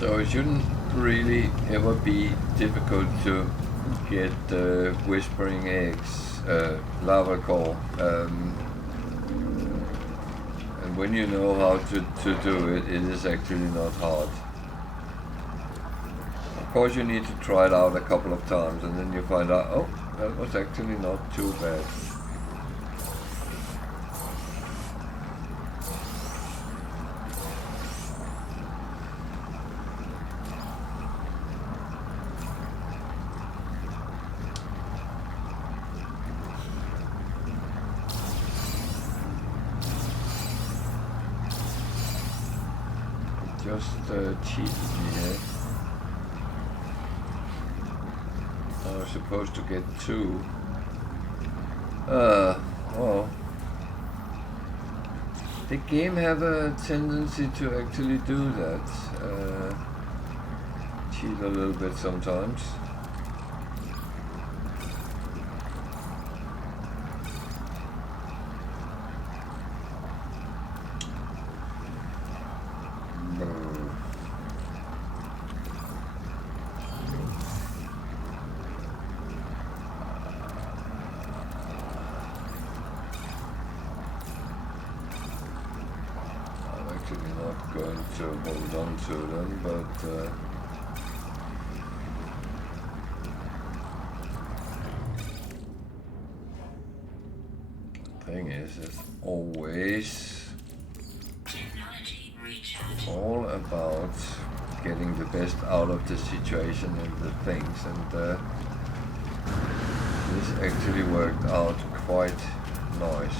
So it shouldn't really ever be difficult to get whispering eggs, lava core, and when you know how to do it, it is actually not hard. Of course you need to try it out a couple of times and then you find out, oh, that was actually not too bad. Just cheated me here. I was supposed to get 2. Well, the game have a tendency to actually do that. Cheat a little bit sometimes. Going to hold on to them, but thing is, it's always all about getting the best out of the situation and the things, and this actually worked out quite nice.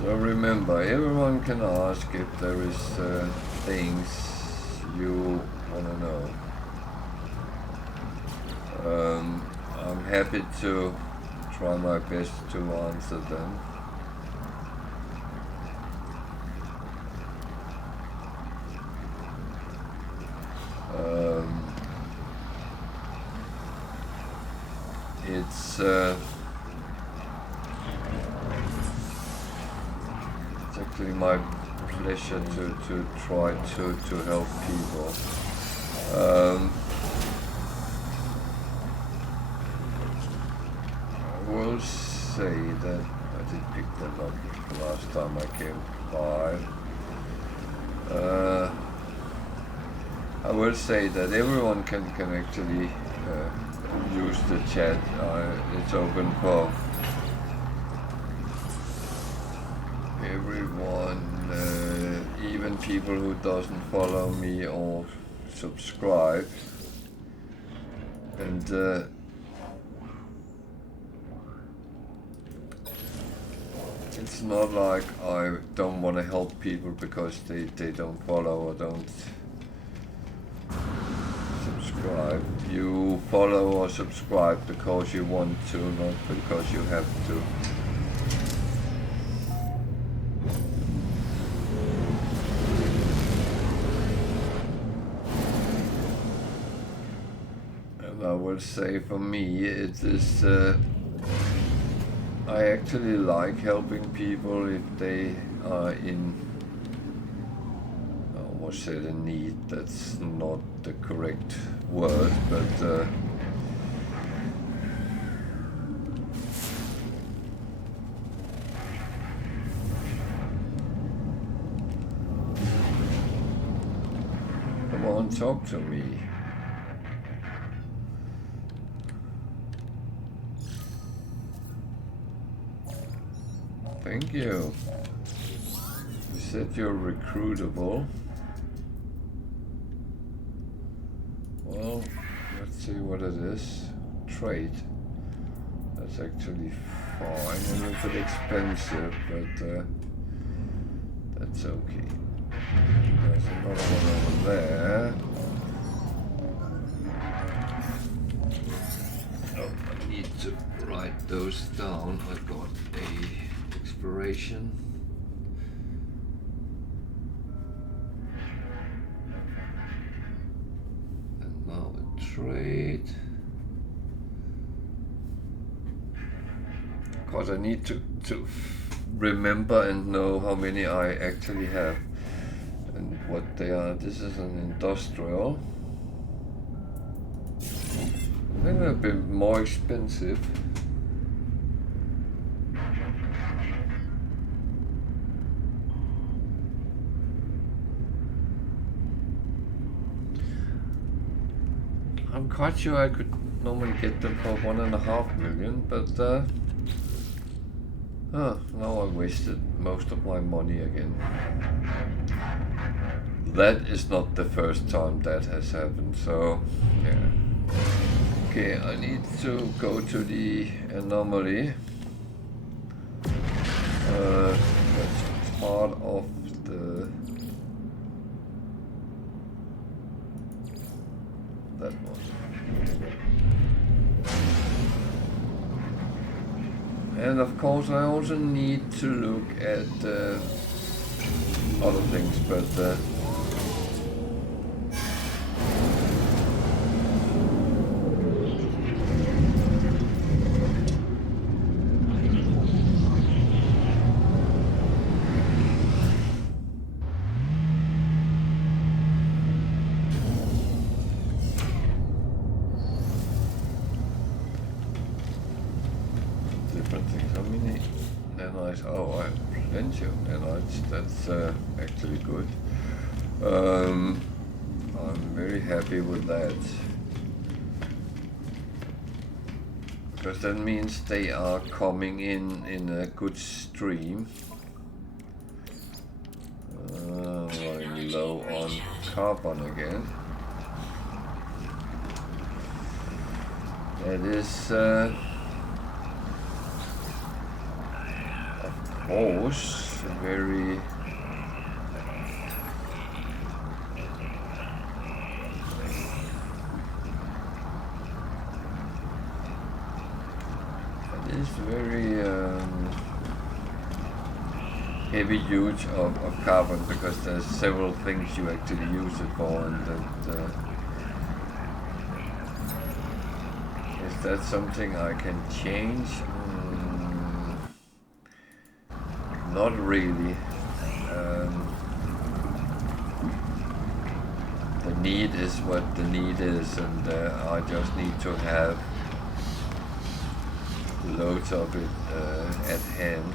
So remember, everyone can ask if there is things you want to know. I'm happy to try my best to answer them. It's actually my pleasure to try to help people. I will say that I did pick them up last time I came by. I will say that everyone can actually use the chat. It's open for everyone, even people who doesn't follow me or subscribe, and it's not like I don't want to help people because they don't follow or don't subscribe. You follow or subscribe because you want to, not because you have to. I would say for me it is I actually like helping people if they are in, I almost said in need, that's not the correct word, but come on, talk to me. Thank you. You said you're recruitable. Well, let's see what it is. Trade. That's actually fine. A little bit expensive, but that's okay. There's another one over there. Oh, I need to write those down. I got a exploration. trade. Because I need to remember and know how many I actually have and what they are. This is an industrial. I think they're a bit more expensive. I'm quite sure I could normally get them for 1.5 million, but now I wasted most of my money again. That is not the first time that has happened, so yeah. Okay, I need to go to the anomaly. That's part of the... that one. And of course I also need to look at other things, but oh, I have plenty of nanites. That's actually good. I'm very happy with that. Because that means they are coming in a good stream. Running low on carbon again. That is... course, very it is very heavy use of carbon, because there's several things you actually use it for, and that is that something I can change? Not really. The need is what the need is, and I just need to have loads of it at hand.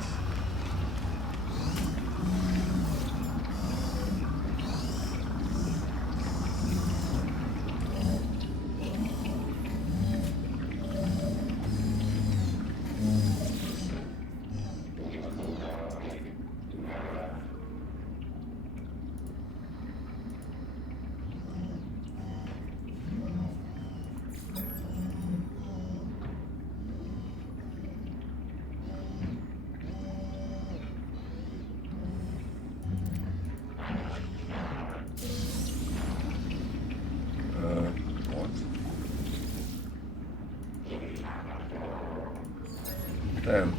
Damn.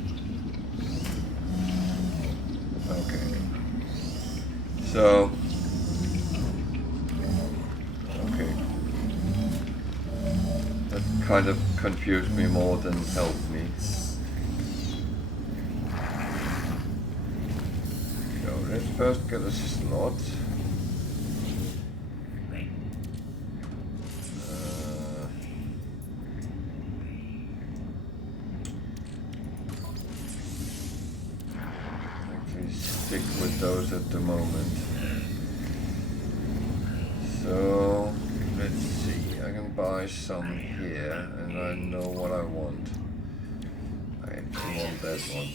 Okay. So. Okay. That kind of confused me more than helped me. So let's first get a slot. Stick with those at the moment. So let's see, I can buy some here, and I know what I want. I actually want that one.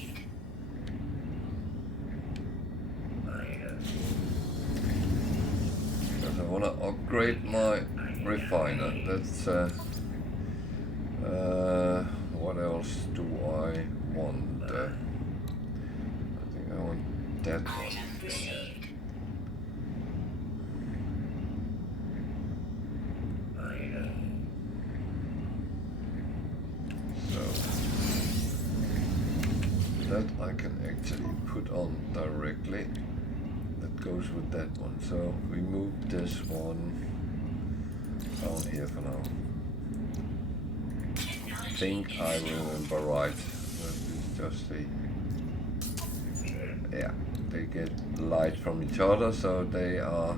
Because I want to upgrade my refiner. That's what else do I want? I think I want that one. So that I can actually put on directly. That goes with that one. So we move this one down here for now. think I remember right. Let's just see. Yeah, they get light from each other, so they are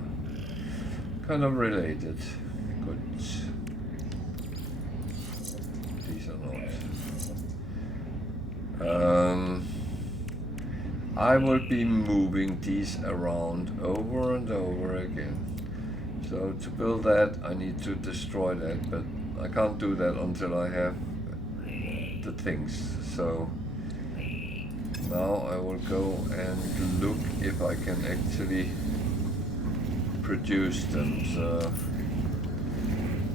kind of related. Good. These are not. I will be moving these around over and over again. So to build that, I need to destroy that, but I can't do that until I have the things. So now I will go and look if I can actually produce them. So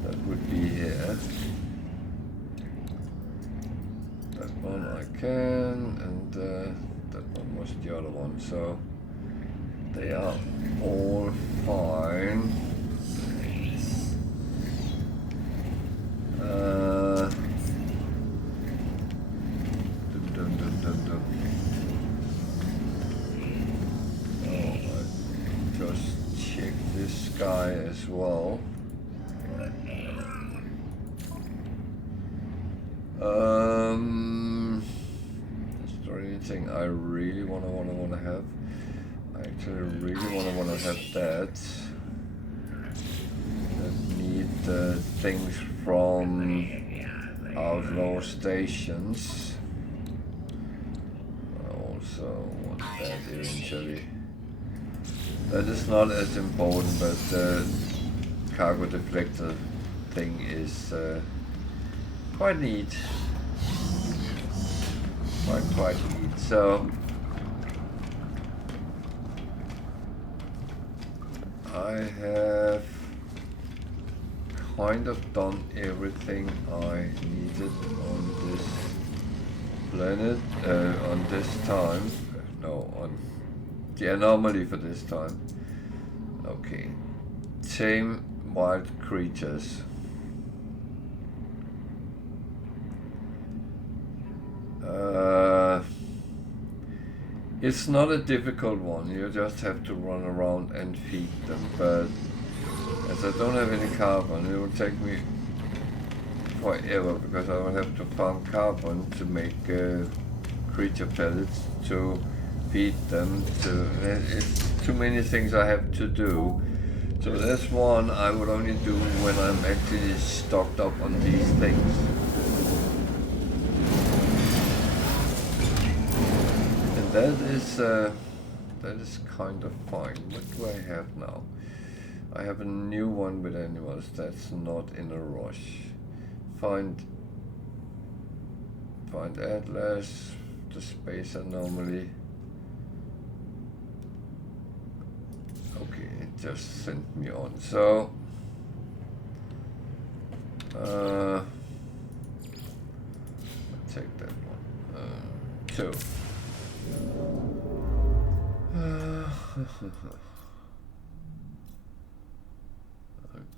that would be here. That one I can, and that one was the other one. So they are all fine. Guy as well. Is there anything I really wanna have? I actually really wanna have that. That need things from outlaw stations. I also want that eventually. That is not as important, but the cargo deflector thing is quite neat. Quite neat. So I have kind of done everything I needed on this planet, on this time. No, on the anomaly for this time. Okay. Tame wild creatures. It's not a difficult one. You just have to run around and feed them. But as I don't have any carbon, it will take me forever because I will have to farm carbon to make creature pellets to feed them. It's too many things I have to do. So that's one I would only do when I'm actually stocked up on these things. And that is kind of fine. What do I have now? I have a new one with animals. That's not in a rush. Find Atlas, the space anomaly. Okay, it just sent me on. So I'll take that one. 2.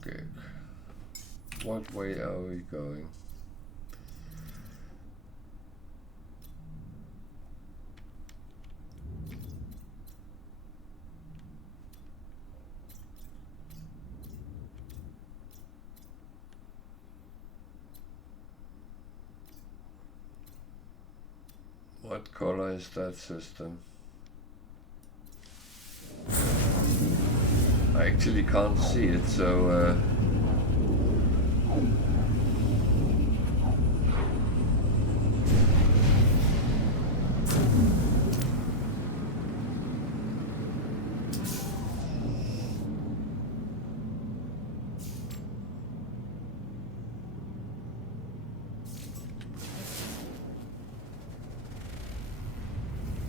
Okay. What way are we going? What color is that system? I actually can't see it, so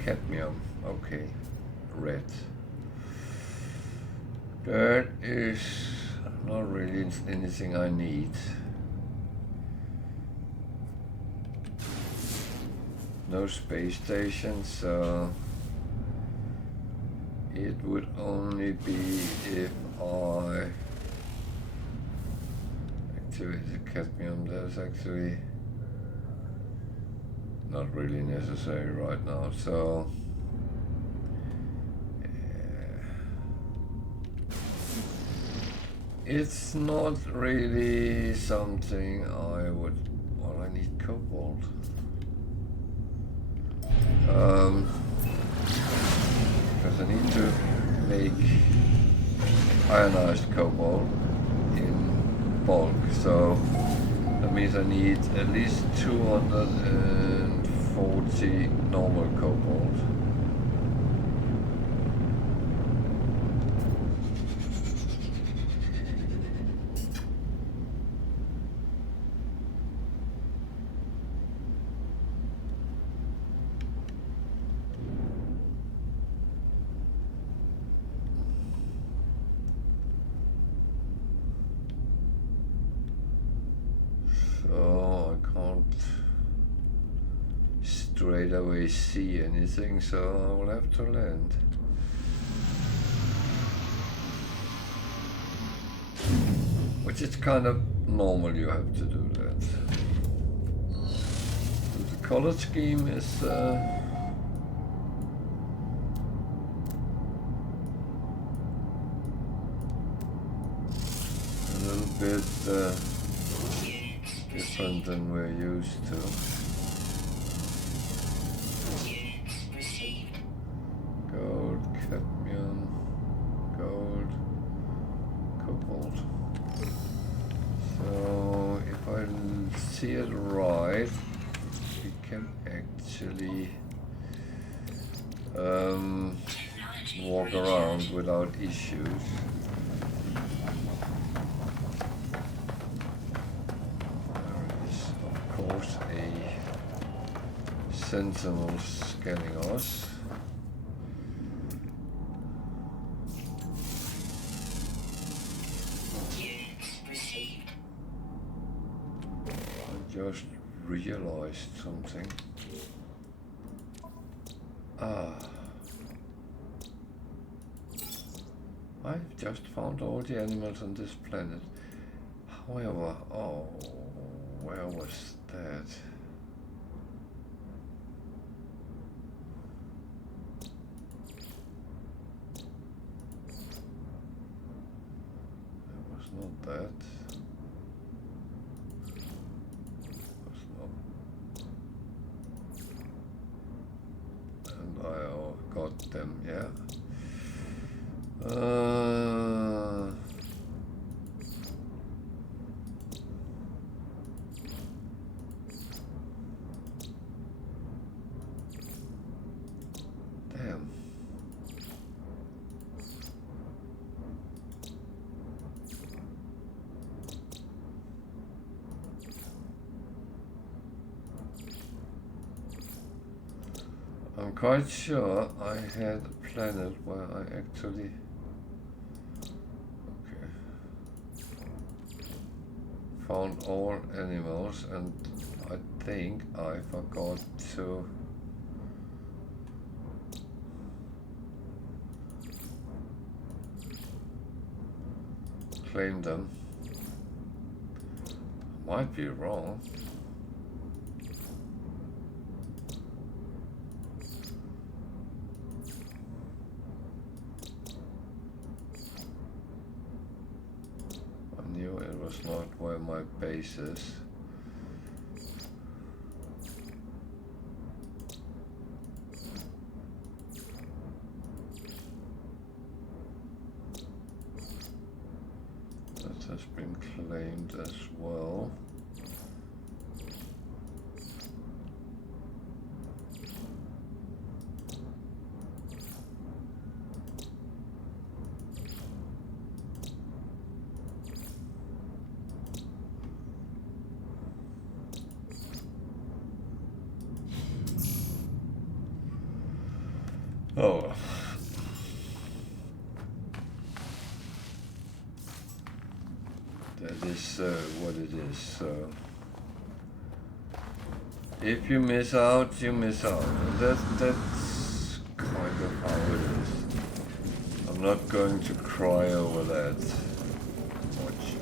cadmium, okay, red. That is not really anything I need. No space station, so it would only be if I activate the cadmium. That's actually not really necessary right now, so it's not really something I would. Well, I need cobalt. Because I need to make ionized cobalt in bulk, so that means I need at least 240 normal cobalt. So I can't straight away see anything, so I will have to land. Which is kind of normal, you have to do that. The color scheme is a little bit different than we're used to. Gold, cadmium, gold, cobalt. So if I see it right, we can actually walk around without issues. A sentinel scanning us. I just realized something. I've just found all the animals on this planet. However, oh, where was that? It was not that. It was not. And I got them, yeah. I'm quite sure I had a planet where I actually found all animals, and I think I forgot to claim them. Might be wrong. Not where my base is. That has been claimed as well. Oh. That is what it is. So if you miss out, you miss out. And that's kind of how it is. I'm not going to cry over that much.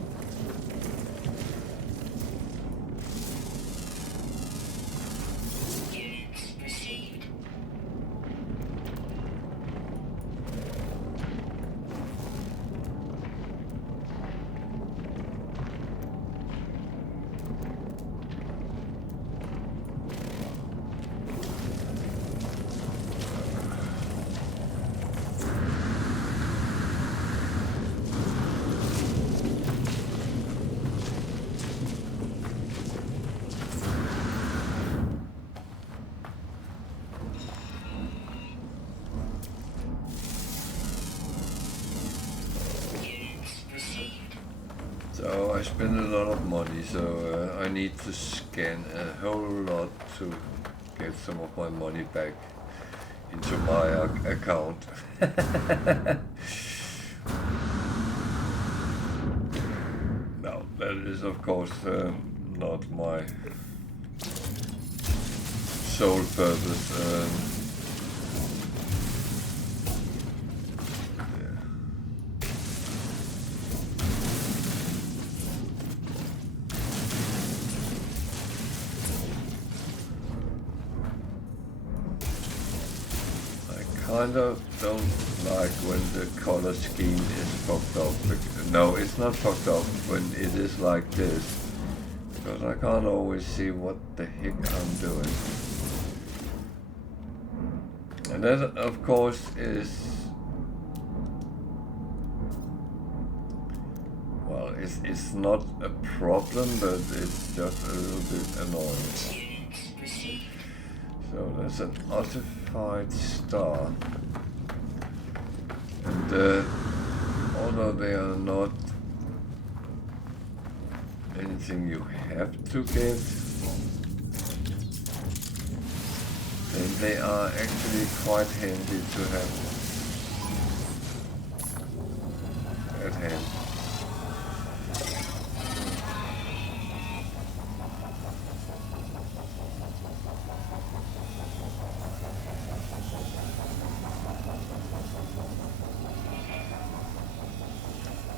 I spend a lot of money, so I need to scan a whole lot to get some of my money back into my account. No, that is of course not my sole purpose. Kind of don't like when the color scheme is fucked up. No, it's not fucked up when it is like this, because I can't always see what the heck I'm doing. And that, of course, is, well, it's not a problem, but it's just a little bit annoying. So there's an artified star, and although they are not anything you have to get, then they are actually quite handy to have at hand.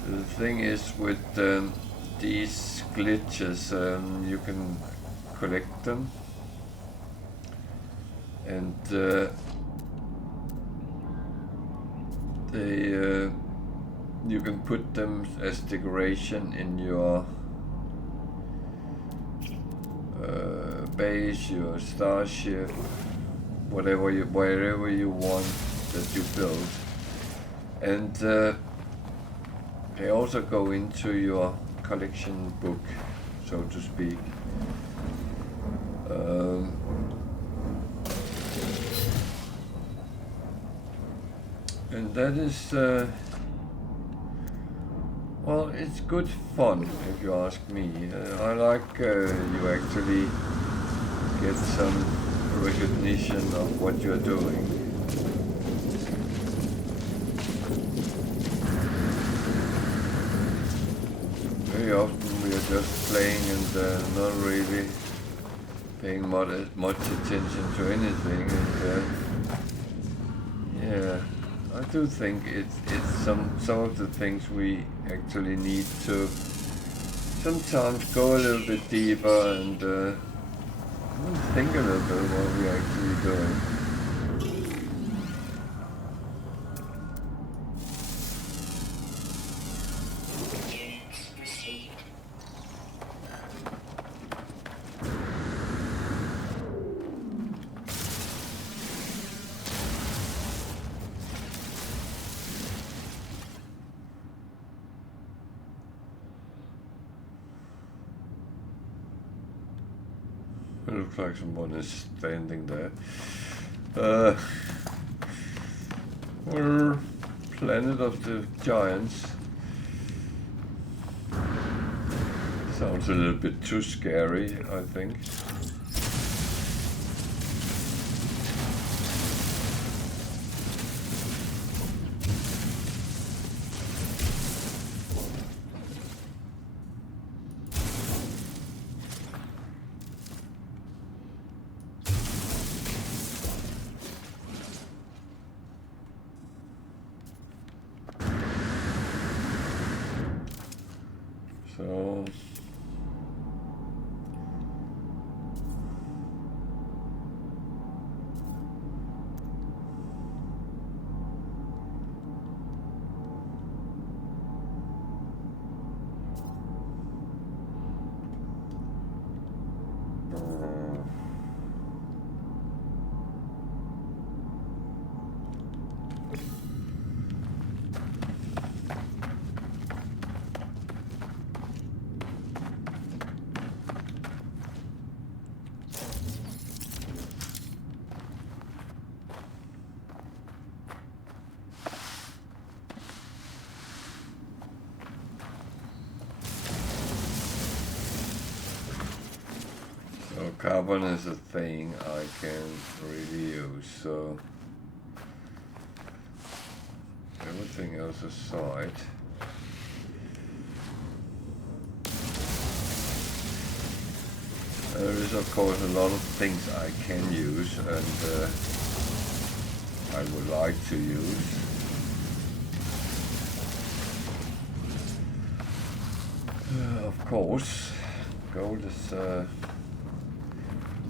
The thing is with these glitches, you can collect them, and you can put them as decoration in your base, your starship, wherever you want that you build, and they also go into your collection book, so to speak. And that is, well, it's good fun, if you ask me. I like you actually get some recognition of what you're doing. Very often we are just playing and not really paying much attention to anything, and yeah, I do think it's some of the things we actually need to sometimes go a little bit deeper and think a little bit what we're actually doing. It looks like someone is standing there. We're Planet of the Giants. Sounds a little bit too scary, I think. So carbon is a thing I can really use, so everything else aside. There is of course a lot of things I can use and I would like to use. Of course, gold is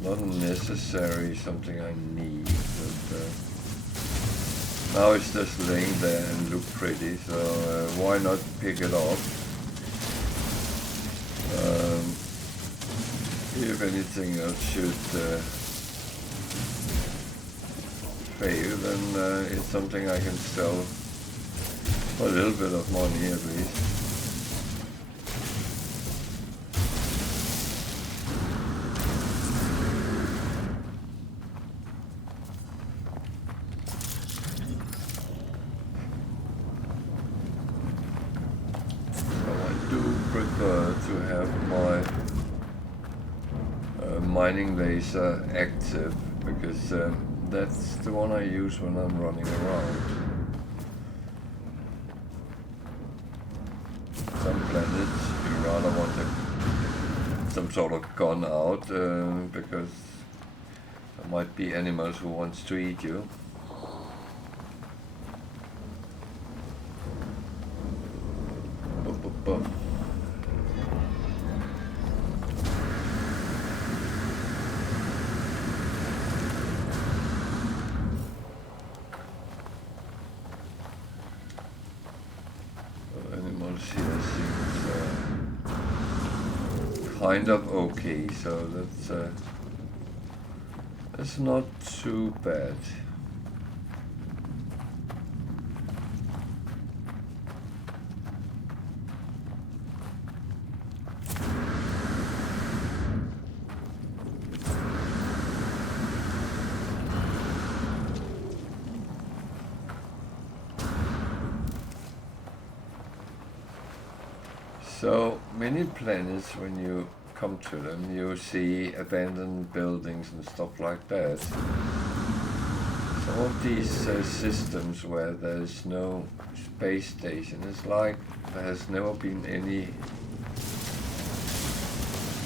not necessarily something I need, but now it's just laying there and look pretty, so why not pick it up? If anything else should fail, then it's something I can sell for a little bit of money at least. Mining laser active because that's the one I use when I'm running around. Some planets you rather want some sort of gun out because there might be animals who wants to eat you. Kind of okay, so that's not too bad. So many planets, when you come to them, you see abandoned buildings and stuff like that. Some of these systems where there's no space station, it's like there has never been any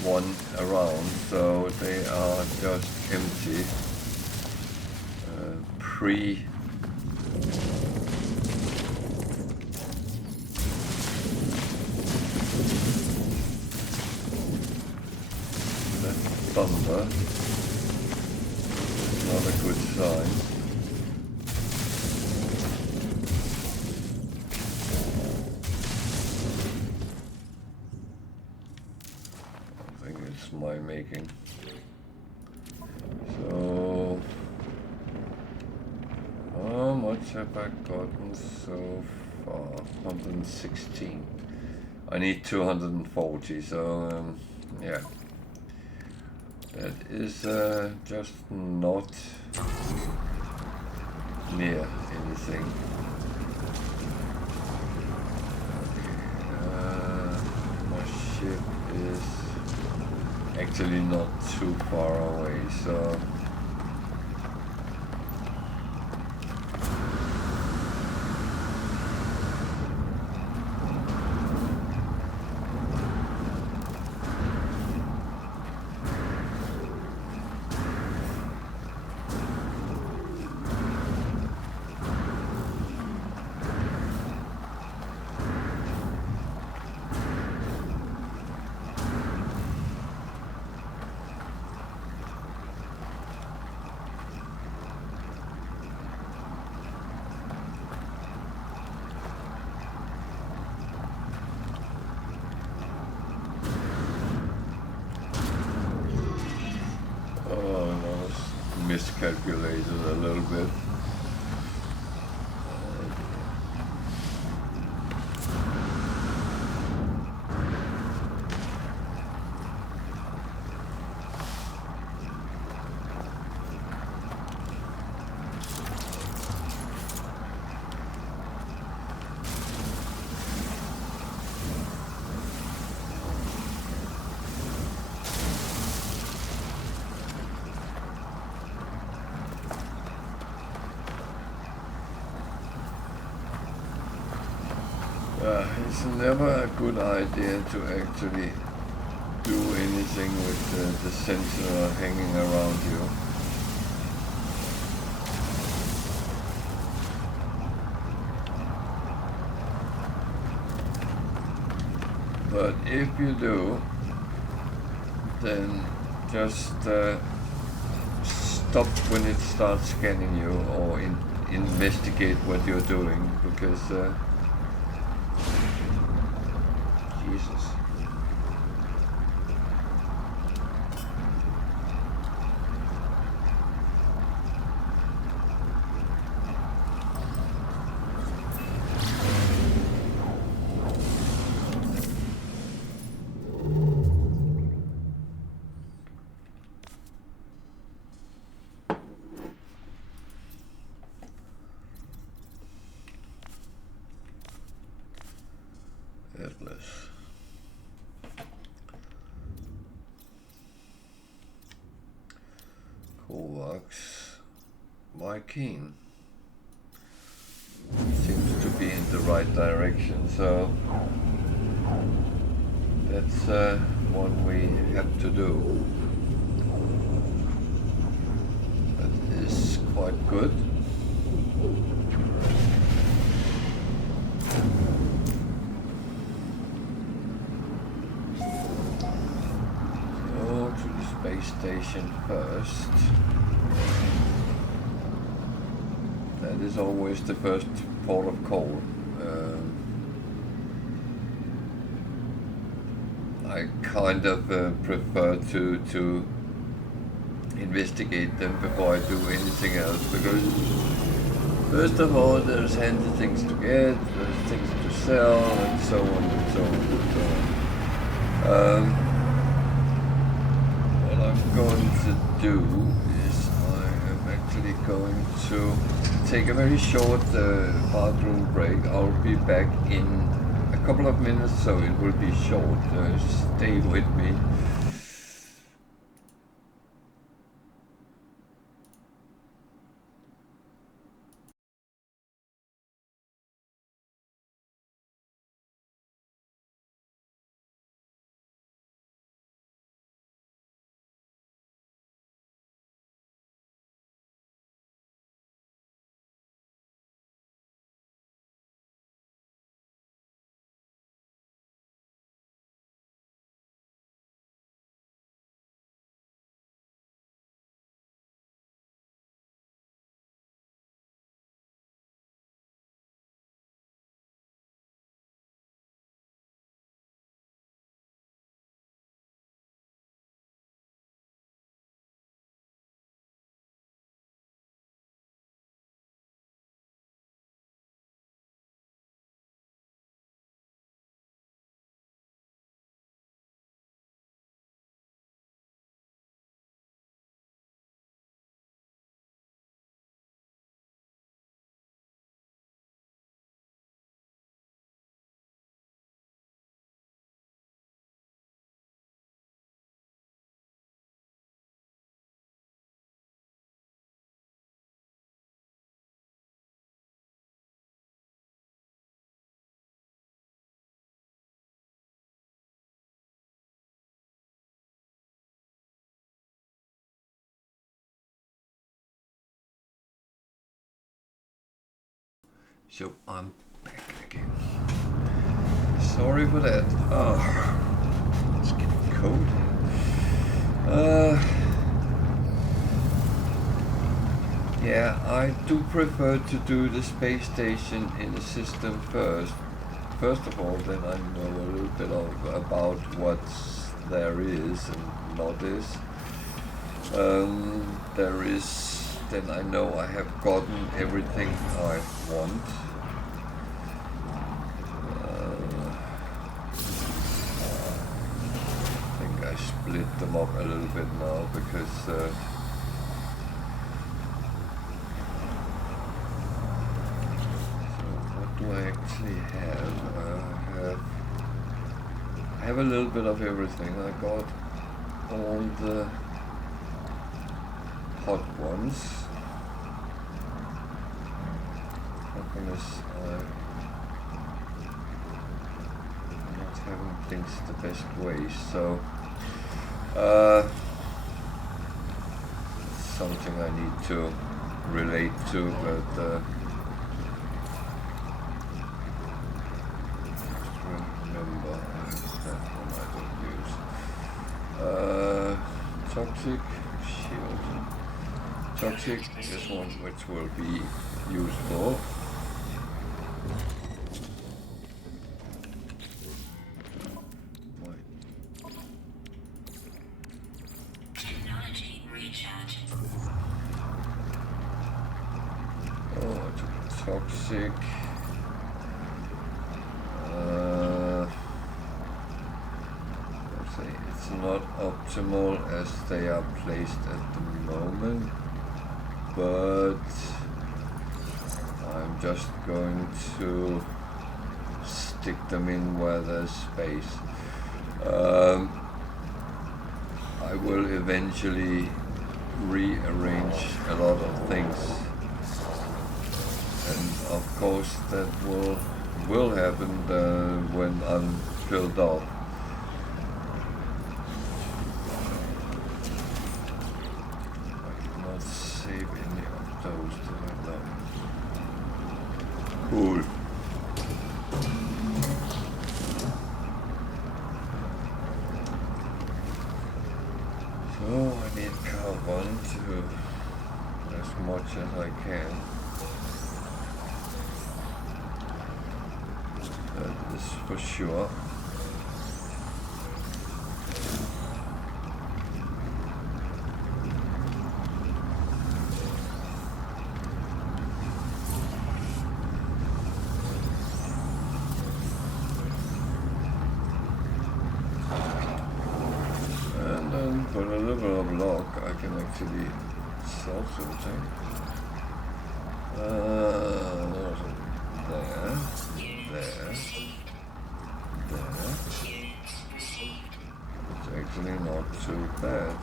one around, so they are just empty, thunder. Not a good sign. I think it's my making. So how much have I gotten so far? 116. I need 240, so yeah. That is just not near anything. My ship is actually not too far away, so miscalculated a little bit. It's never a good idea to actually do anything with the sensor hanging around you. But if you do, then just stop when it starts scanning you, or investigate what you're doing, because Jesus. Keen seems to be in the right direction, so that's one we have to do. That is quite good. So to the space station first. That is always the first port of call. I kind of prefer to investigate them before I do anything else, because first of all there's handy things to get, there's things to sell, and so on and so on and so on. What I'm going to do is I am actually going to take a very short bathroom break. I'll be back in a couple of minutes, so it will be short. Stay with me. So I'm back again. Sorry for that. Oh, it's getting cold here. Yeah, I do prefer to do the space station in the system first. First of all, then I know a little bit about what there is and not is. There is. Then I know I have gotten everything I want. I think I split them up a little bit now, because so what do I actually have? I have a little bit of everything. I got all the hot ones. Happiness. having things the best way, so something I need to relate to, but just remember that one I don't use. Toxic shield. Toxic is one which will be useful. Toxic. Let's say it's not optimal as they are placed at the moment, but I'm just going to stick them in where there's space. I will eventually rearrange a lot of things. And of course that will happen when I'm filled up. I cannot save any of those, do I know? Cool. So I need carbon to as much as I can. That is for sure. And then for a little of luck, I can actually sell something. There. It's actually not too bad.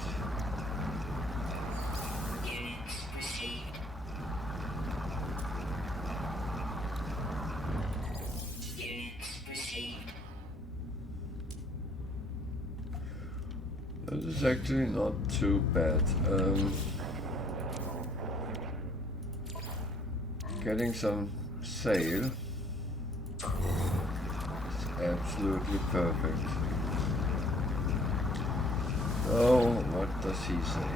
That is actually not too bad. Getting some sail is absolutely perfect. So, what does he say?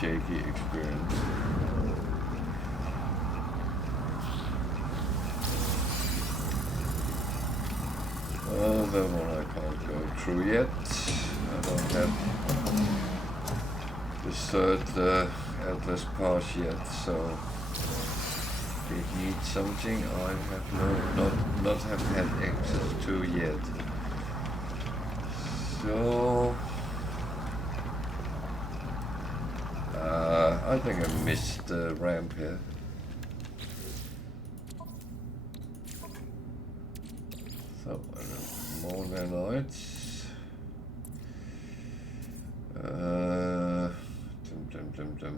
Shaky experience. That one I can't go through yet. I don't have the third Atlas pass yet, so it needs something I have not have had access to yet. So I think I missed the ramp here. So, more nanites. Dum.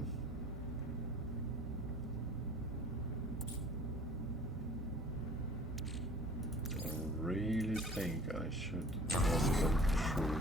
I really think I should run them through.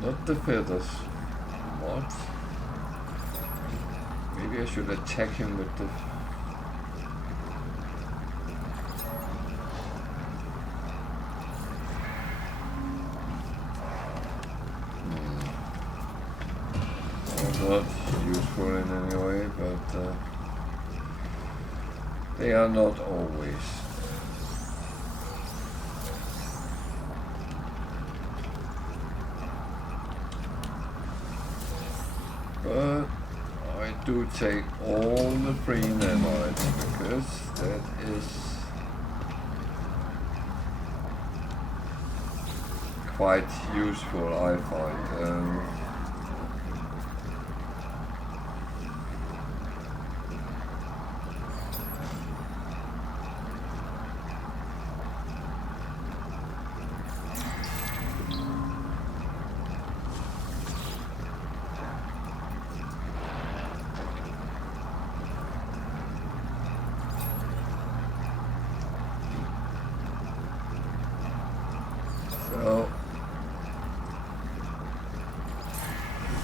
Not the feathers. What? Maybe I should attack him with the... not useful in any way, but they are not always. But I do take all the free nanites because that is quite useful, I find.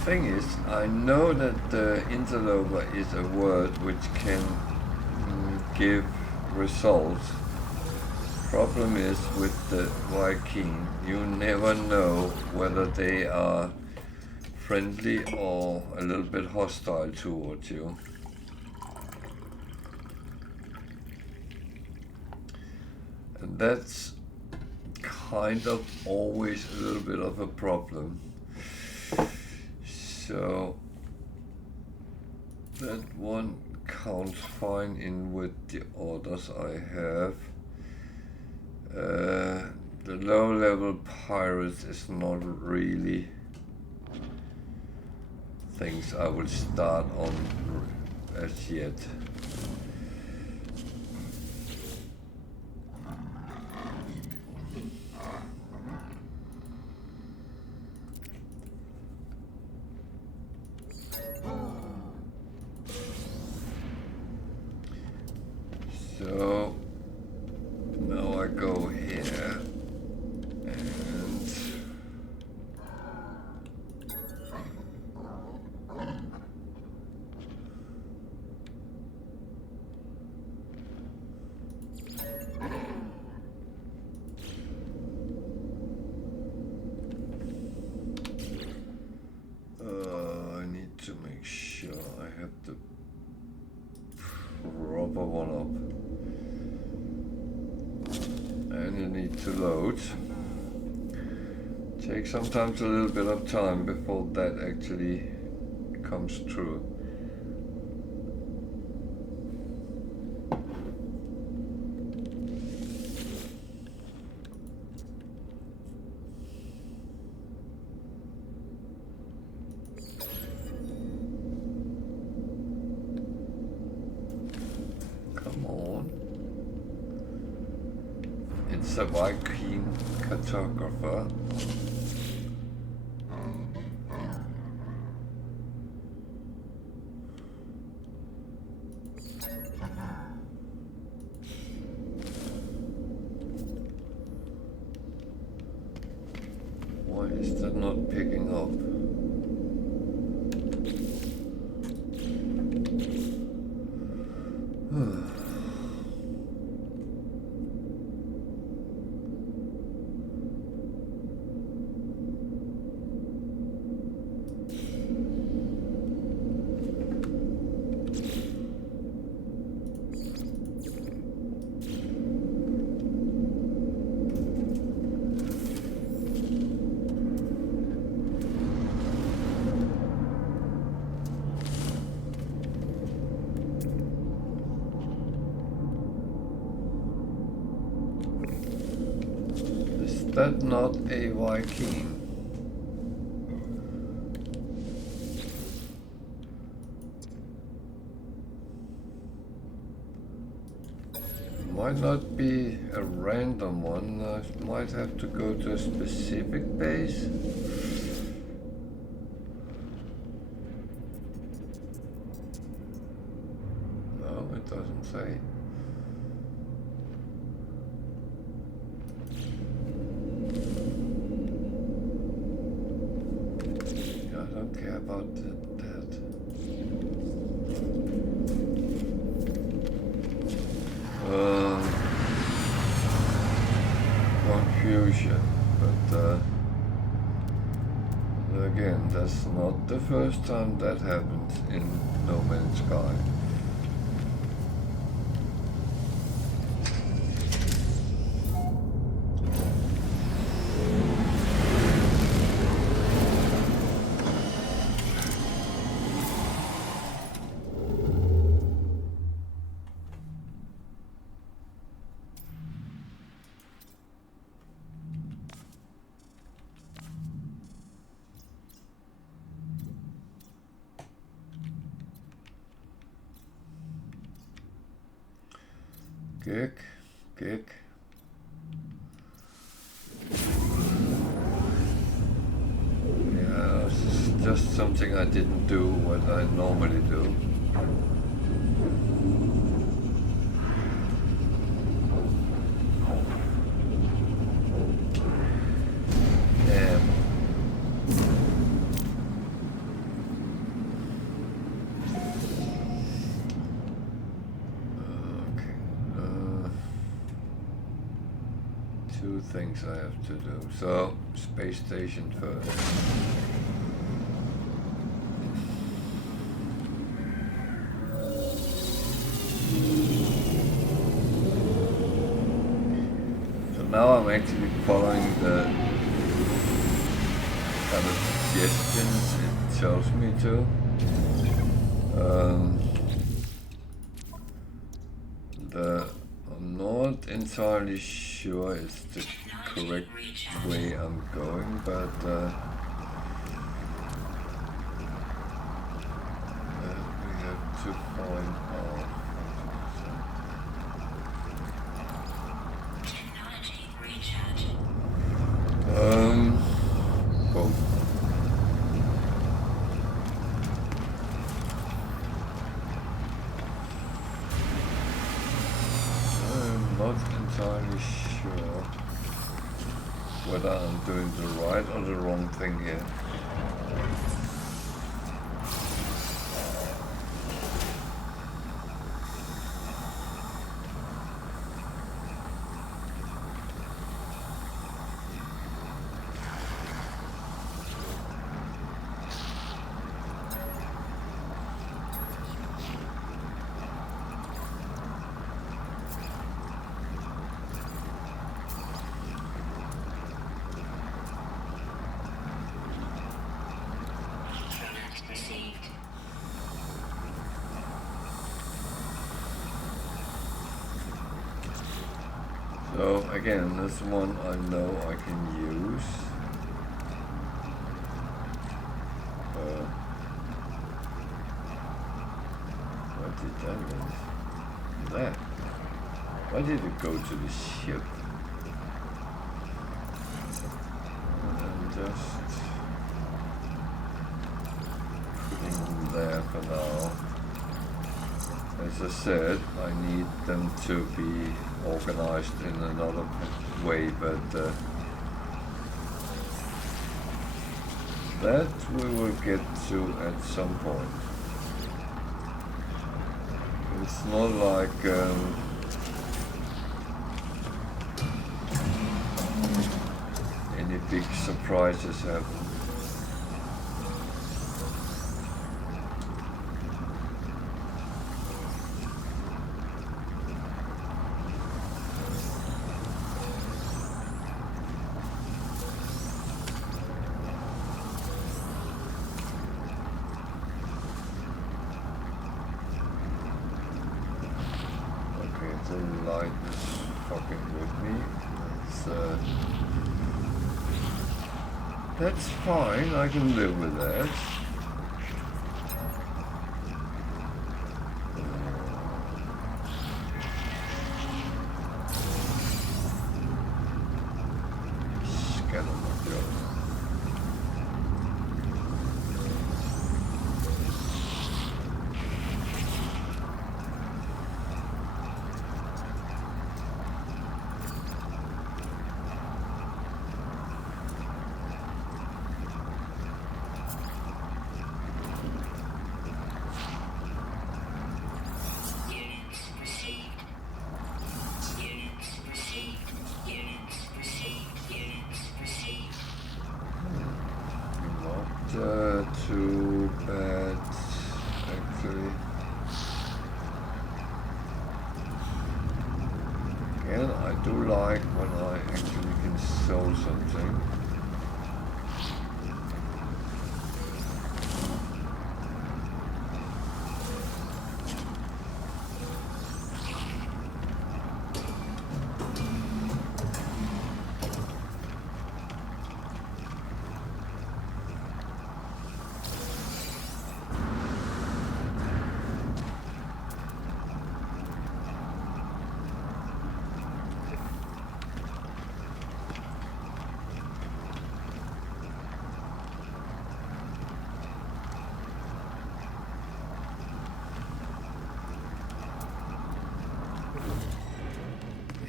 Thing is, I know that interloper is a word which can give results. Problem is with the Viking, you never know whether they are friendly or a little bit hostile towards you. And that's kind of always a little bit of a problem. So that one counts fine in with the orders I have. The low-level pirates is not really things I will start on as yet. So now I go here and I need to make sure I have the proper one up. And you need to load. Takes sometimes a little bit of time before that actually comes true. Come on. It's a Viking cartographer. Why is that not picking up? That not a Viking. Might not be a random one. I might have to go to a specific base. No, it doesn't say. About that. Confusion, but again. again, that's not the first time that happened in No Man's Sky. Gig. Yeah, it's just something I didn't do what I normally do. Two things I have to do. So, space station first. So now I'm actually following the kind of suggestions it tells me to. I'm not entirely sure it's the correct way I'm going, but we have to find out. Oh. I'm not entirely sure whether I'm doing the right or the wrong thing here. So again, this one I know I can use. What did that mean? That? Why did it go to the ship? And just putting them there for now. As I said, I need them to be organized in another way, but that we will get to at some point. It's not like any big surprises happen. That's fine, I can live with that. too bad, actually. Again, I do like when I actually can sell something.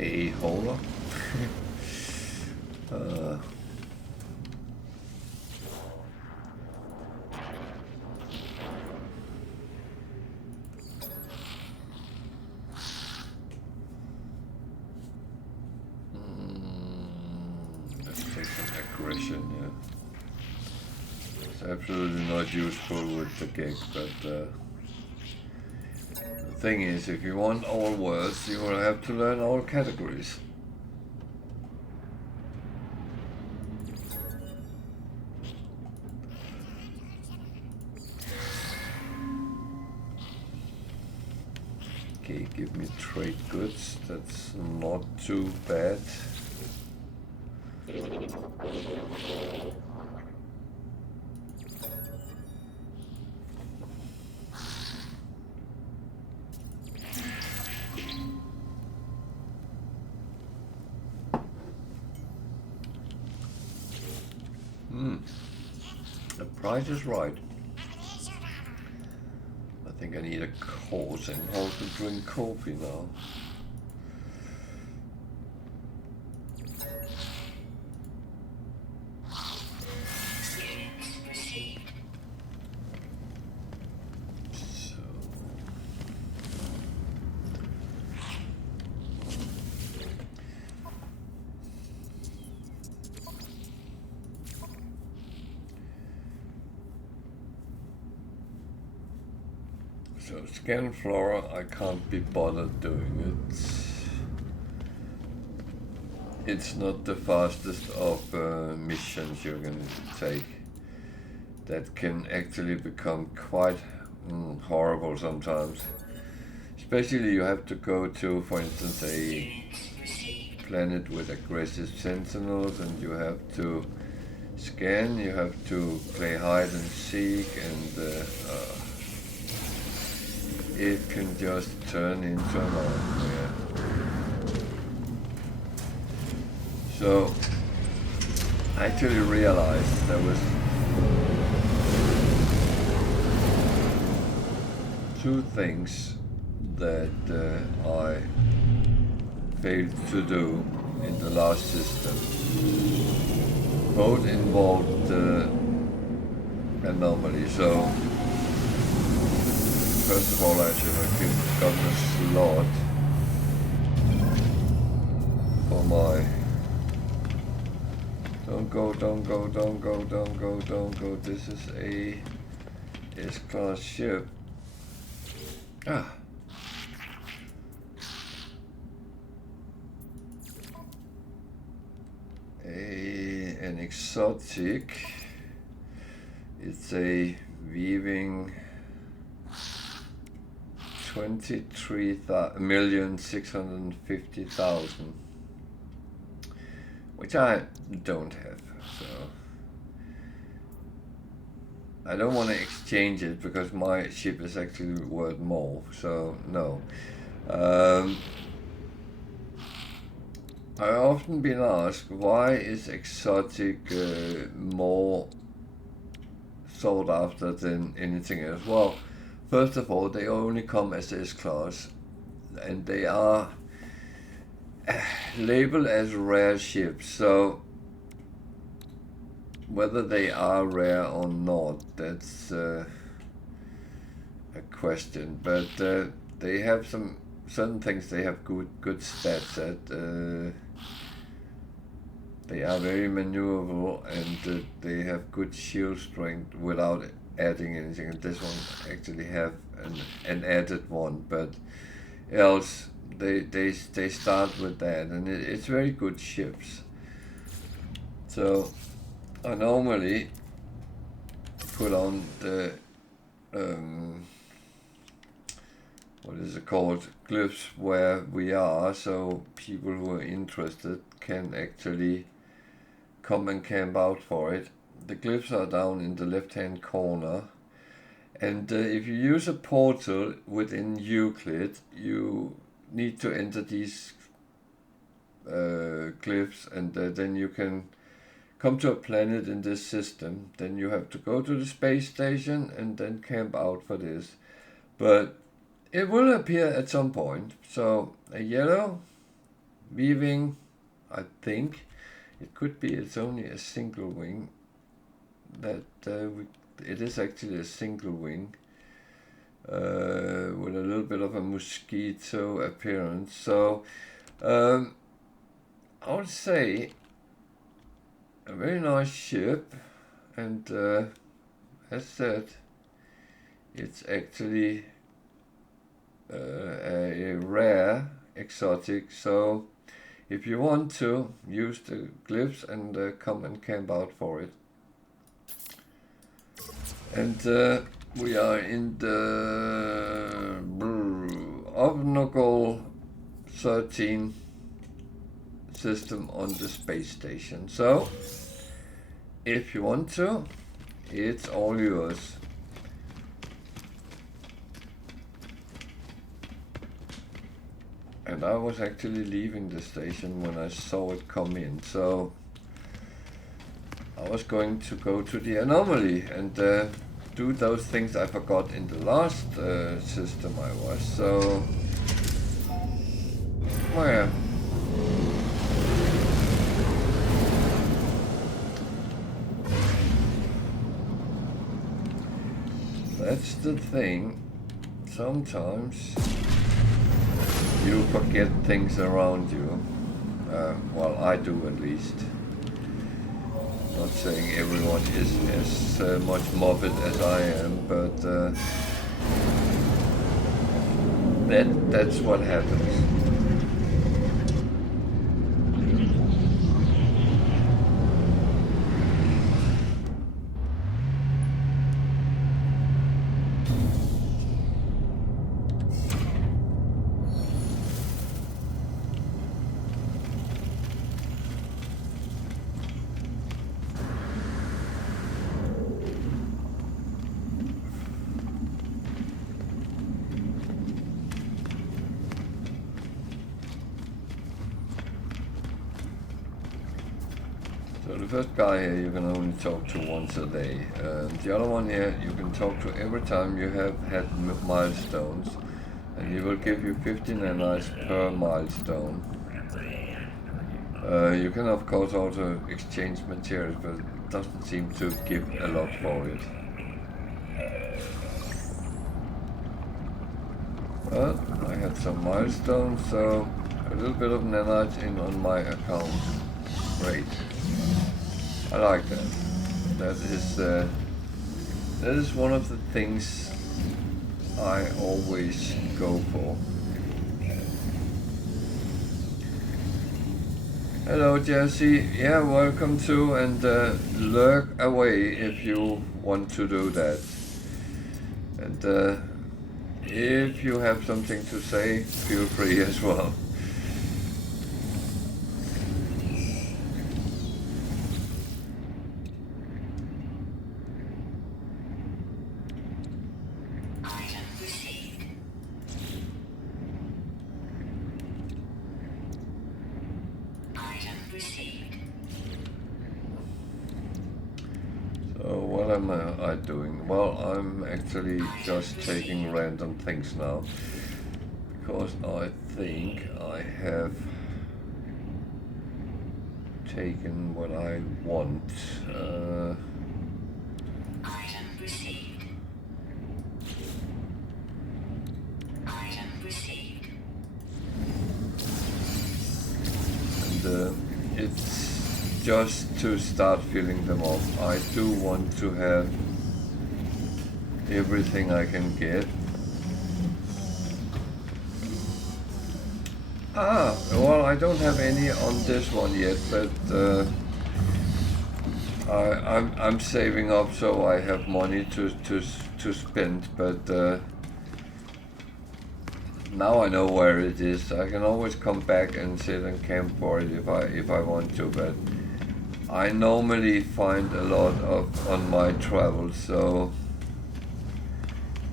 A holder. Let's take some aggression, yeah. It's absolutely not useful with the gig, but the thing is, if you want all words, you will have to learn all categories. Okay, give me trade goods, that's not too bad. The price is right. I think I need a course in how to drink coffee now. So scan flora, I can't be bothered doing it. It's not the fastest of missions you're going to take. That can actually become quite horrible sometimes. Especially you have to go to, for instance, a planet with aggressive sentinels, and you have to scan, you have to play hide and seek, and it can just turn into a nightmare. So I actually realized there was two things that I failed to do in the last system. Both involved anomaly. So first of all, I should have gotten a slot for my... Don't go, don't go, don't go, don't go, don't go. This is a S-class ship. Ah. An exotic. It's a weaving 23,650,000, which I don't have, so I don't want to exchange it because my ship is actually worth more, so no. I've often been asked, why is exotic more sought after than anything else? Well, first of all, they only come as S-class, and they are labeled as rare ships, so whether they are rare or not, that's a question, but they have certain things they have good stats at. They are very maneuverable, and they have good shield strength without adding anything. And this one actually have an added one, but else they start with that, and it's very good ships. So I normally put on the what is it called, glyphs where we are, so people who are interested can actually come and camp out for it. The glyphs are down in the left hand corner, and if you use a portal within Euclid, you need to enter these glyphs, and then you can come to a planet in this system. Then you have to go to the space station and then camp out for this, but it will appear at some point. So a yellow weaving, I think it could be, it's only a single wing, that it is actually a single wing with a little bit of a mosquito appearance. So I would say a very nice ship, and as said, it's actually a rare exotic. So if you want to use the glyphs and come and camp out for it. And we are in the Obnogol 13 system on the space station. So if you want to, it's all yours. And I was actually leaving the station when I saw it come in, so I was going to go to the anomaly and do those things I forgot in the last system I was. So, well, yeah. That's the thing. Sometimes you forget things around you. Well, I do at least. Not saying everyone is as much morbid as I am, but that's what happens. So the first guy here you can only talk to once a day. The other one here you can talk to every time you have had milestones, and he will give you 15 nanites per milestone. You can of course also exchange materials, but it doesn't seem to give a lot for it. But I had some milestones, so a little bit of nanites in on my account. Great. I like that. That is one of the things I always go for. Hello Jesse, yeah, welcome to, and lurk away if you want to do that. And if you have something to say, feel free as well. Doing? Well, I'm actually just taking random things now, because I think I have taken what I want. Item received. Item received. And it's just to start filling them up. I do want to have everything I can get. Well, I don't have any on this one yet, but I'm saving up so I have money to spend. But now I know where it is. I can always come back and sit and camp for it if I want to. But I normally find a lot of on my travels, so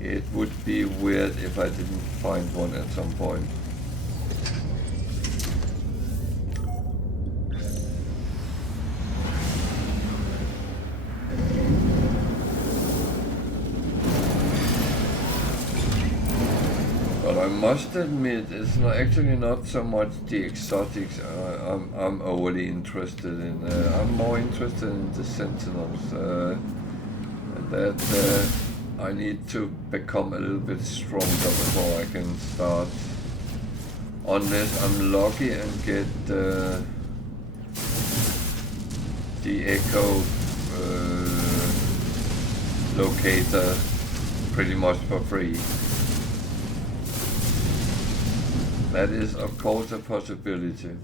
it would be weird if I didn't find one at some point. I must admit, it's actually not so much the exotics I'm overly interested in. I'm more interested in the sentinels. That I need to become a little bit stronger before I can start. Unless I'm lucky and get the echo locator pretty much for free. That is, of course, a possibility.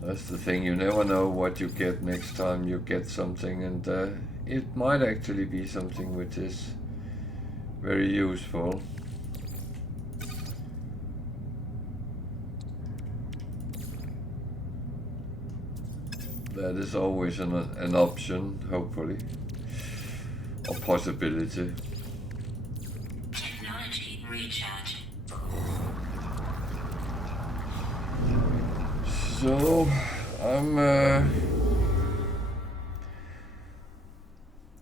That's the thing, you never know what you get next time you get something, and it might actually be something which is very useful. That is always an option, hopefully, or possibility. Technology recharge. So, I'm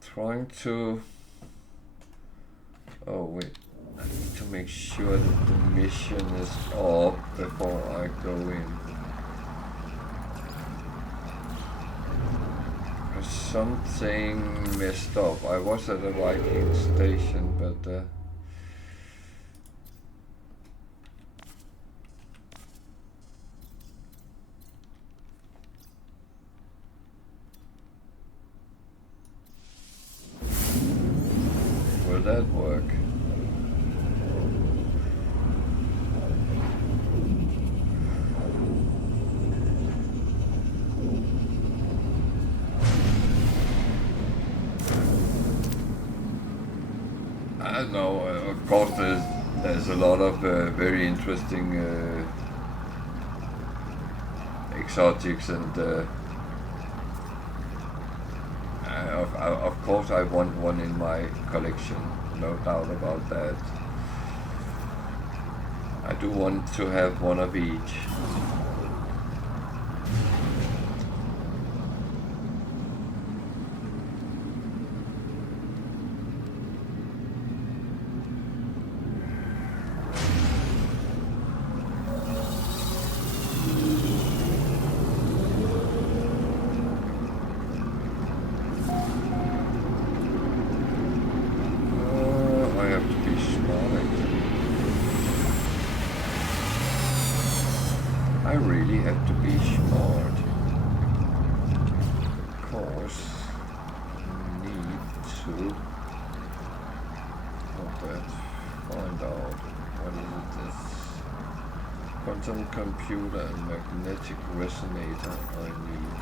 trying to... Oh wait, I need to make sure that the mission is up before I go in. Something messed up. I was at a Viking station, but will that work? No, of course there's a lot of very interesting exotics, and of course I want one in my collection, no doubt about that. I do want to have one of each. Computer and magnetic resonator I need.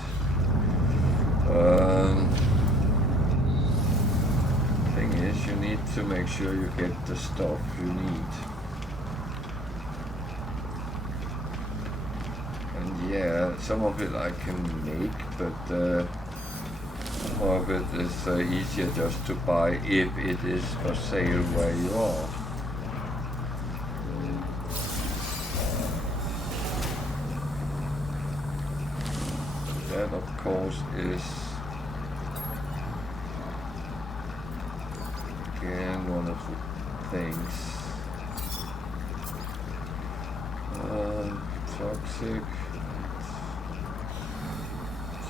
Thing is, you need to make sure you get the stuff you need. And yeah, some of it I can make, but some of it is easier just to buy if it is for sale where you are. That, of course, is again one of the things. Toxic,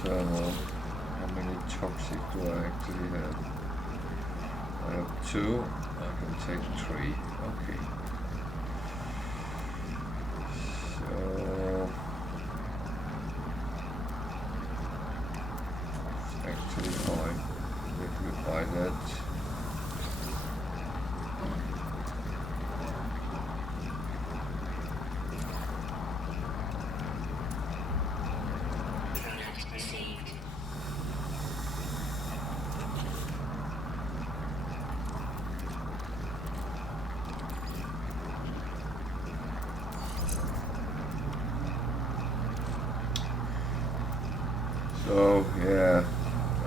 thermal. How many toxic do I actually have? I have 2. I can take 3. Okay. So it's actually fine if we buy that. Product received. So yeah,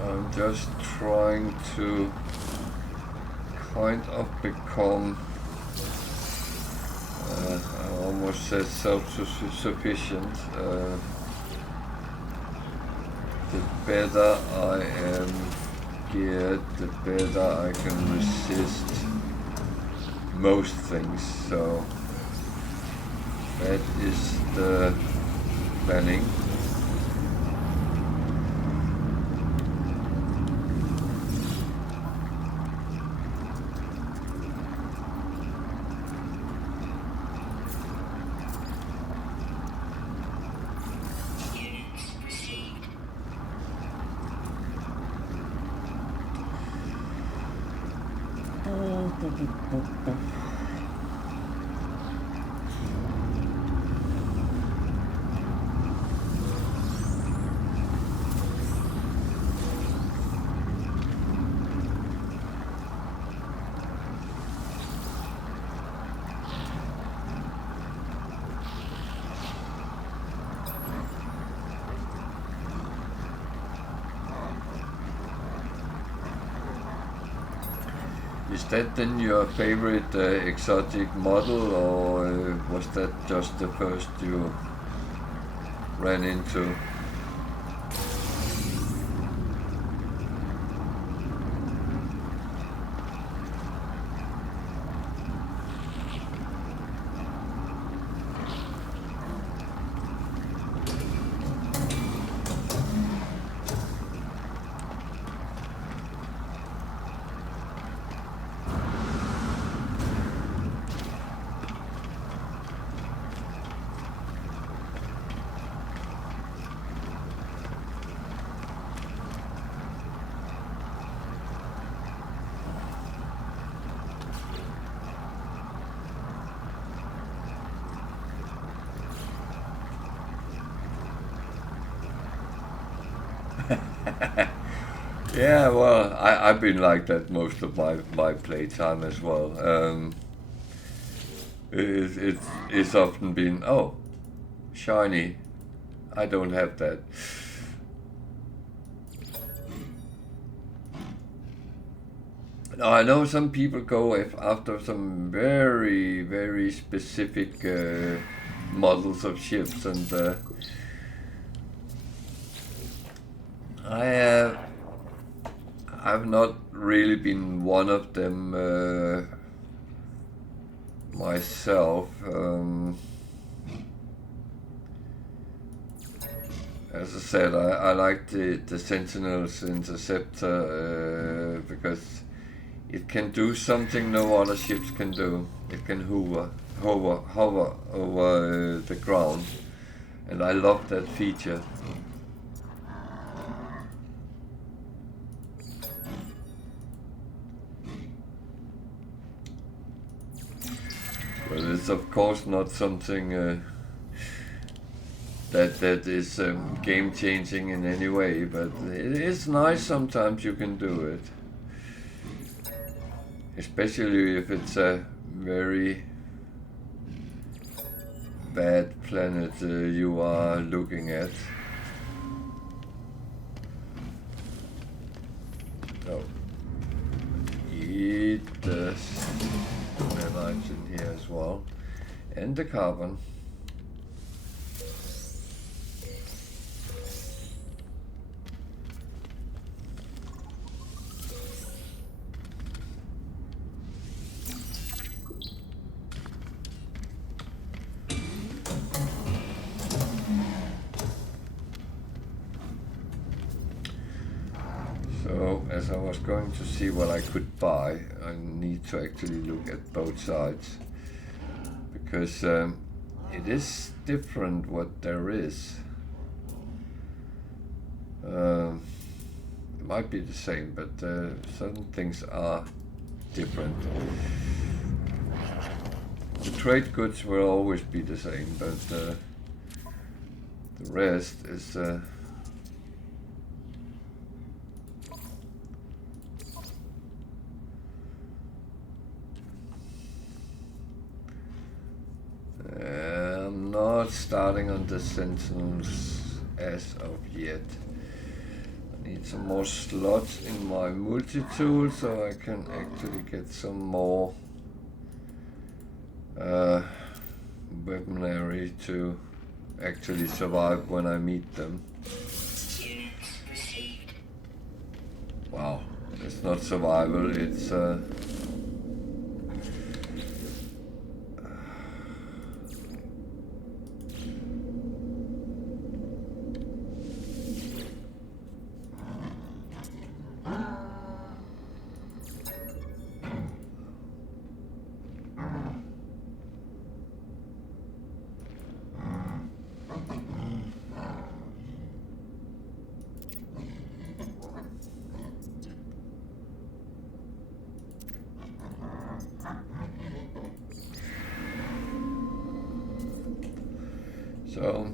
I'm just trying to kind of become, I almost said self-sufficient. The better I am geared, the better I can resist most things. So that is the planning. Units received. Is that then your favorite exotic model, or was that just the first you ran into? Yeah, well, I've been like that most of my playtime as well. It's often been, oh, shiny. I don't have that. Now, I know some people go after some very, very specific models of ships, and I've not really been one of them myself. As I said, I like the Sentinel's Interceptor because it can do something no other ships can do. It can hover over the ground, and I love that feature. But it's of course not something that is game changing in any way. But it is nice sometimes you can do it. Especially if it's a very bad planet you are looking at. Oh, eat the nanites in here as well, and the carbon. As because I was going to see what I could buy. I need to actually look at both sides, because it is different what there is. It might be the same, but certain things are different. The trade goods will always be the same, but the rest is I'm not starting on the Sentinels as of yet. I need some more slots in my multi-tool so I can actually get some more weaponry to actually survive when I meet them. Units received. Wow, it's not survival, it's so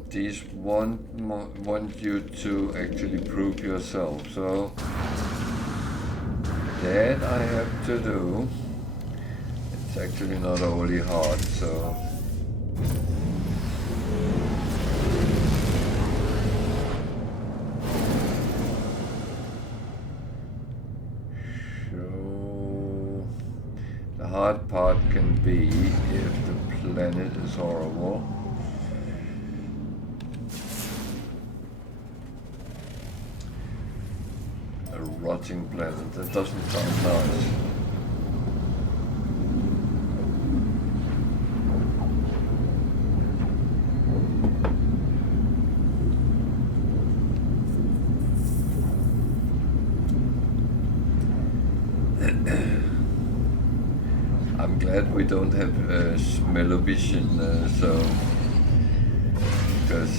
these want you to actually prove yourself, so that I have to do. It's actually not overly hard, so the hard part can be if the planet is horrible. A rotting planet, that doesn't sound nice. I'm glad we don't have smell-o-vision, so because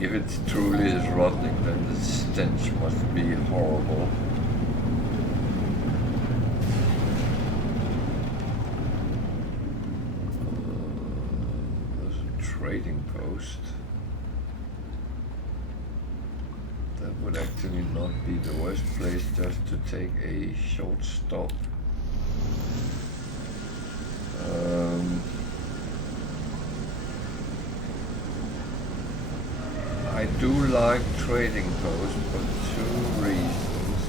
if it truly is rotting, then the stench must be horrible. There's a trading post. That would actually not be the worst place just to take a short stop. I do like trading posts for two reasons.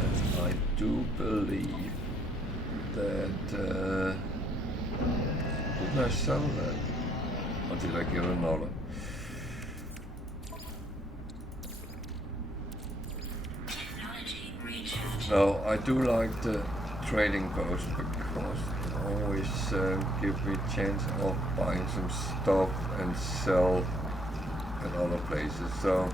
And I do believe that didn't I sell that? Or did I get another? Technology recharge. No, I do like the trading post because it always gives me a chance of buying some stuff and sell at other places. So,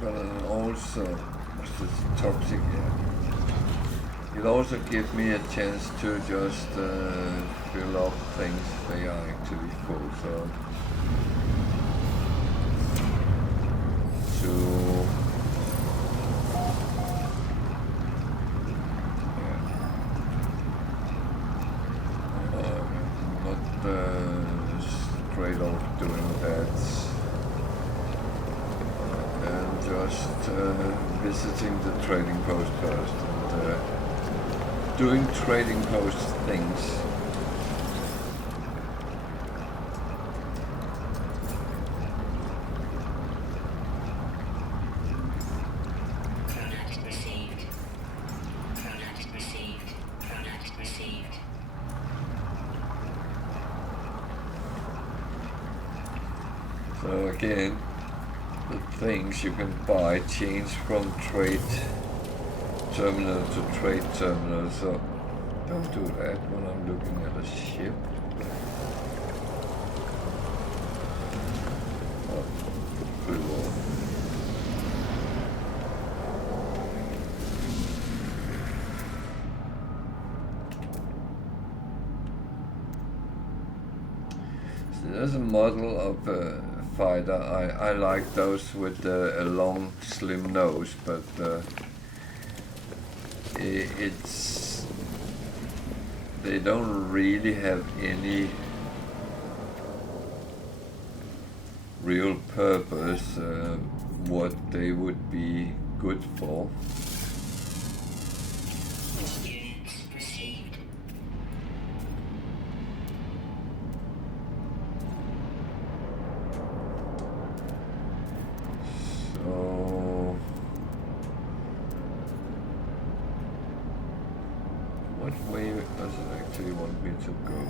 but it also, what's this, toxic? Yeah. It also gives me a chance to just fill up things they are actually full. So, straight off doing that and just visiting the trading post first and doing trading post things. Product received. Product received. Product received. So again, the things you can buy change from trade terminal to trade terminal, so don't do that when I'm looking at a ship. Oh, pretty well. There's a model of a fighter. I like those with a long, slim nose, but it's they don't really have any real purpose. What they would be good for. Units received. So, what way does it actually want me to go?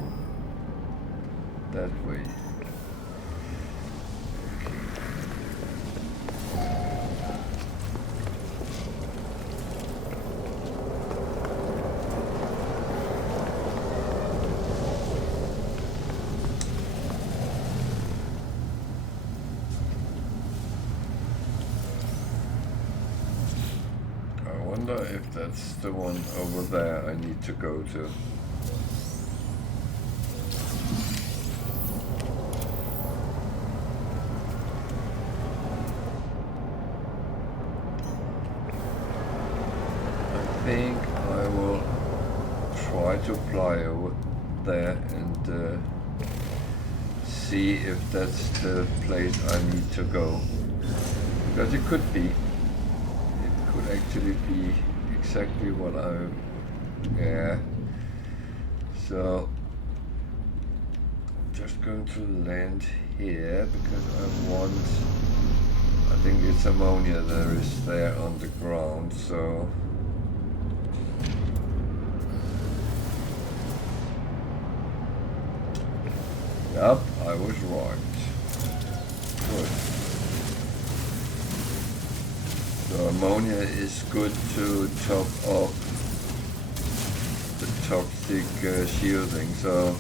That way. If that's the one over there I need to go to. I think I will try to fly over there and see if that's the place I need to go. Because it could be. Could actually be exactly what yeah. So I'm just going to land here because I think it's ammonia that is there on the ground, so yep, I was right. Good. So ammonia is good to top up the toxic shielding, so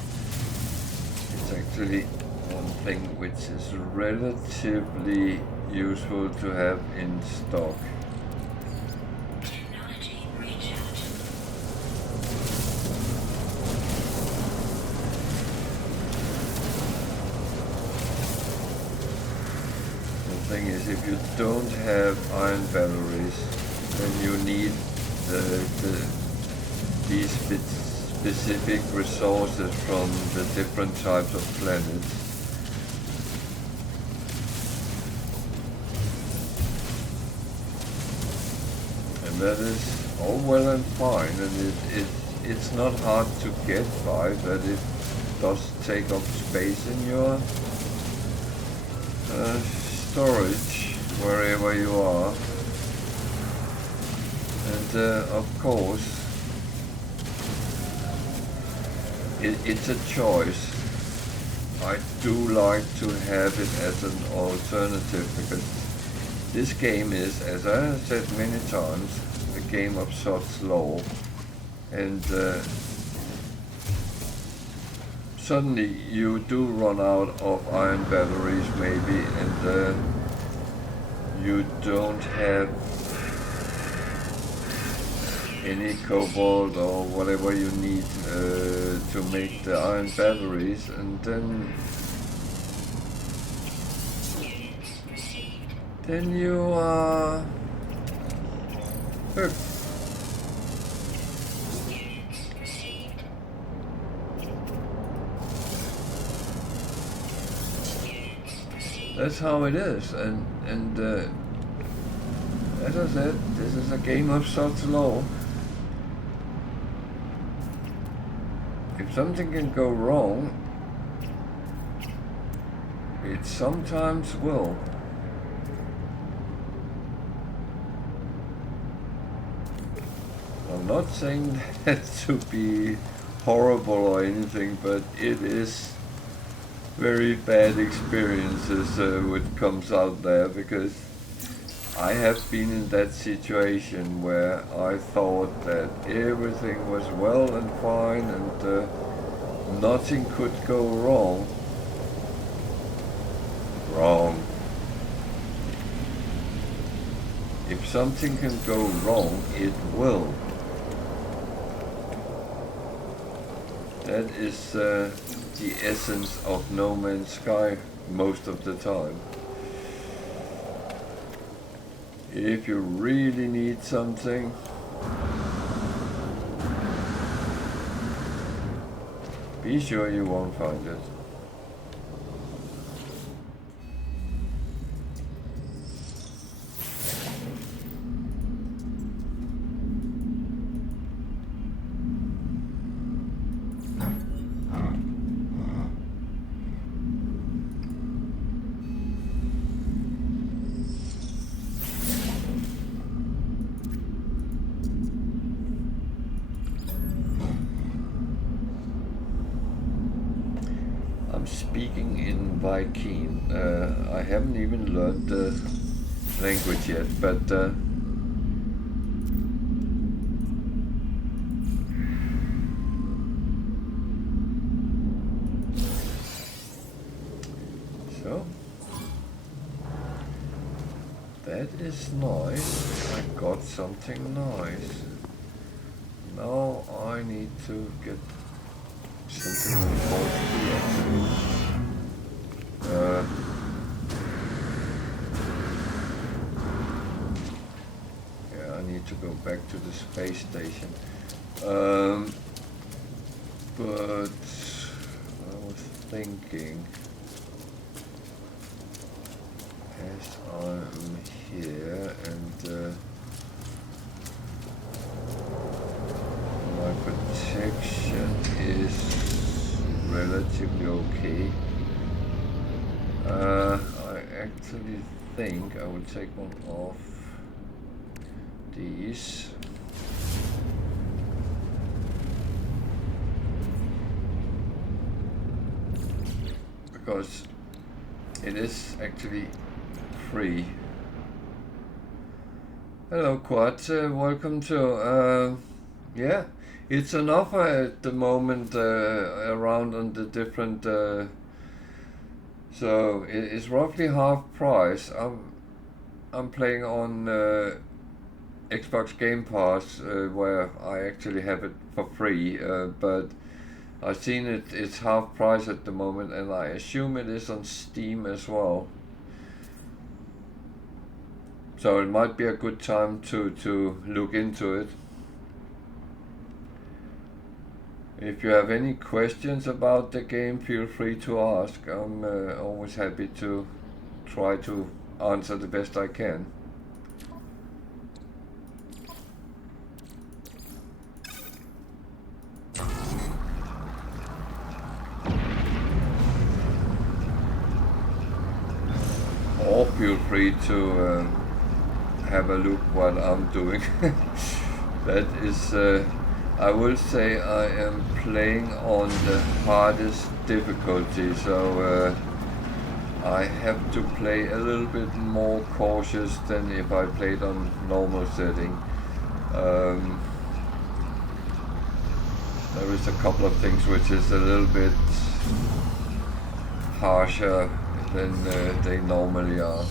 it's actually one thing which is relatively useful to have in stock. Technology recharge. The thing is, if you don't have iron batteries, then you need these specific resources from the different types of planets. And that is all well and fine, and it's not hard to get by, but it does take up space in your storage wherever you are. And of course it's a choice. I do like to have it as an alternative because this game is, as I have said many times, a game of Sod's Law, and suddenly you do run out of iron batteries maybe, and you don't have any cobalt or whatever you need to make the iron batteries, and then you are hooked. That's how it is, and as I said, this is a game of Sod's Law. If something can go wrong, it sometimes will. I'm not saying that to be horrible or anything, but it is very bad experiences what comes out there, because I have been in that situation where I thought that everything was well and fine and nothing could go wrong. Wrong. If something can go wrong, it will. That is the essence of No Man's Sky most of the time. If you really need something, be sure you won't find it. Speaking in Viking. I haven't even learned the language yet, but so that is nice. I got something nice. Now I need to get something important actually. Yeah, I need to go back to the space station. But I was thinking, as I'm here and my protection is relatively okay. I actually think I will take one off these. Because it is actually free. Hello Quad, welcome to, yeah, it's an offer at the moment around on the different, so it's roughly half price. I'm playing on Xbox Game Pass where I actually have it for free, but I've seen it's half price at the moment, and I assume it is on Steam as well. So it might be a good time to look into it. If you have any questions about the game, feel free to ask. I'm always happy to try to answer the best I can. Or feel free to have a look what I'm doing. That is, I will say I am playing on the hardest difficulty, so I have to play a little bit more cautious than if I played on normal setting. There is a couple of things which is a little bit harsher than they normally are.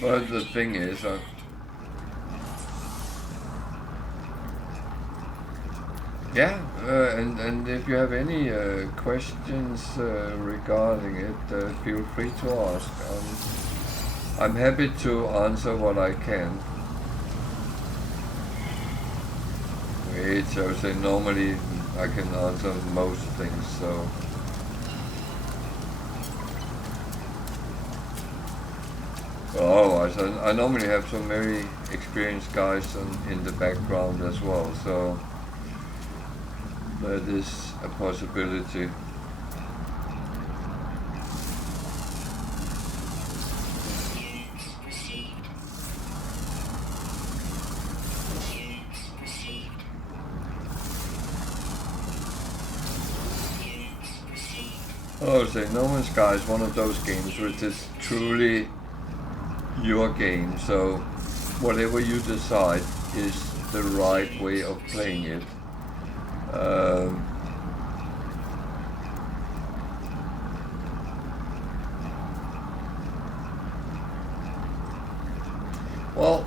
But the thing is, yeah, and if you have any questions regarding it, feel free to ask. I'm happy to answer what I can. Which I would say normally I can answer most things, so. Oh, I normally have some very experienced guys in the background as well, so that is a possibility. I would say No Man's Sky is one of those games which is truly your game, so whatever you decide is the right way of playing it. Well,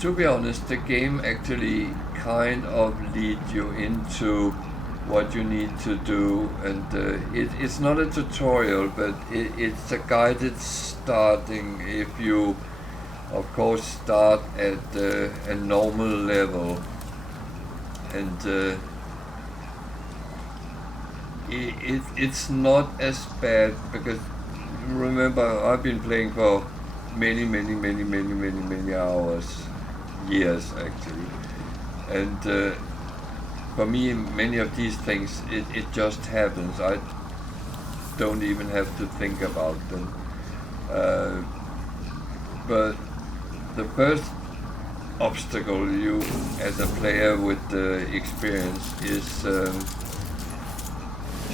to be honest, the game actually kind of leads you into what you need to do, and it's not a tutorial, but it's a guided starting if you, of course, start at a normal level, and it's not as bad because remember I've been playing for many hours, years actually, and for me many of these things it just happens. I don't even have to think about them, but the first obstacle you as a player with experience is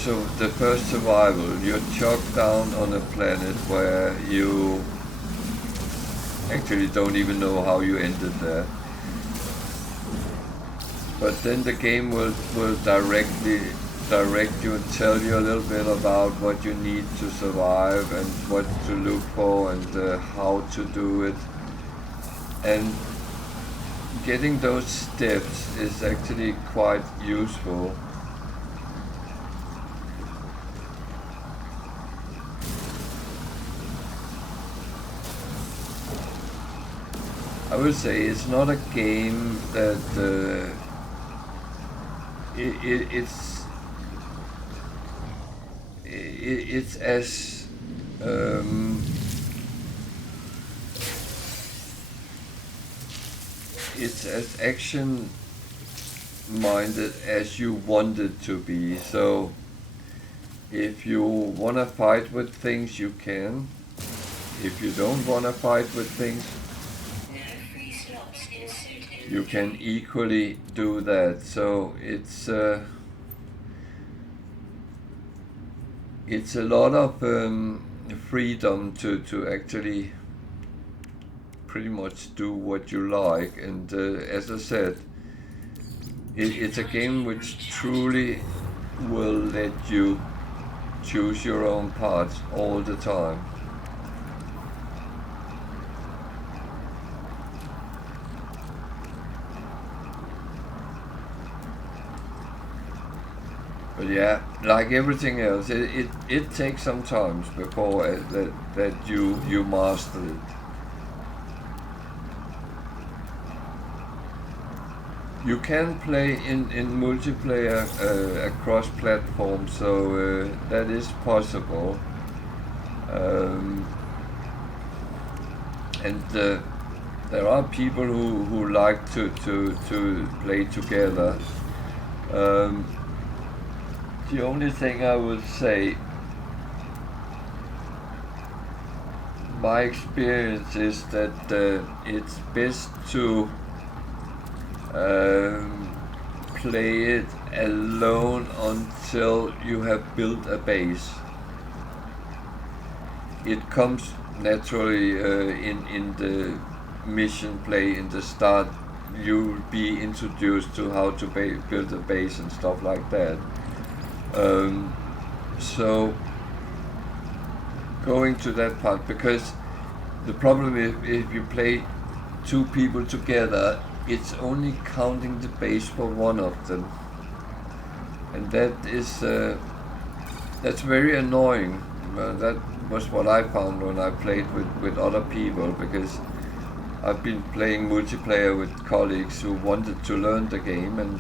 so the first survival. You're chucked down on a planet where you actually don't even know how you ended there. But then the game will direct you and tell you a little bit about what you need to survive and what to look for and how to do it. And getting those steps is actually quite useful. I would say it's not a game that it's as it's as action minded as you want it to be. So if you want to fight with things, you can. If you don't want to fight with things, you can equally do that. So it's a lot of freedom to actually pretty much do what you like. And as I said, it's a game which truly will let you choose your own paths all the time. But yeah, like everything else, it takes some time before that you master it. You can play in multiplayer across platforms, so that is possible. And there are people who like to play together. The only thing I would say, my experience is that it's best to play it alone until you have built a base. It comes naturally in the mission play in the start. You'll be introduced to how to build a base and stuff like that. So going to that part, because the problem is if you play two people together, it's only counting the base for one of them, and that is that's very annoying. That was what I found when I played with other people, because I've been playing multiplayer with colleagues who wanted to learn the game, and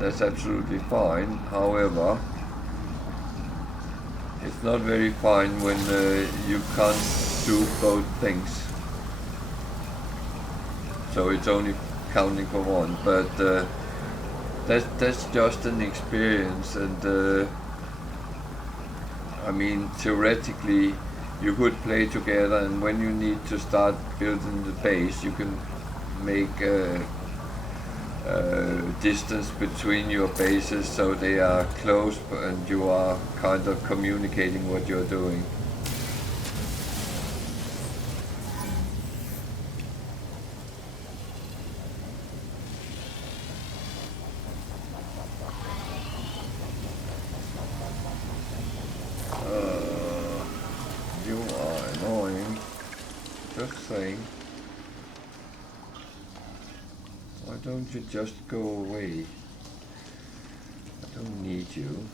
that's absolutely fine. However, it's not very fine when you can't do both things. So it's only counting for one, but that's just an experience, and I mean, theoretically you could play together, and when you need to start building the base, you can make a distance between your bases so they are close and you are kind of communicating what you're doing. You are annoying. Just saying. don't you just go away? I don't need you.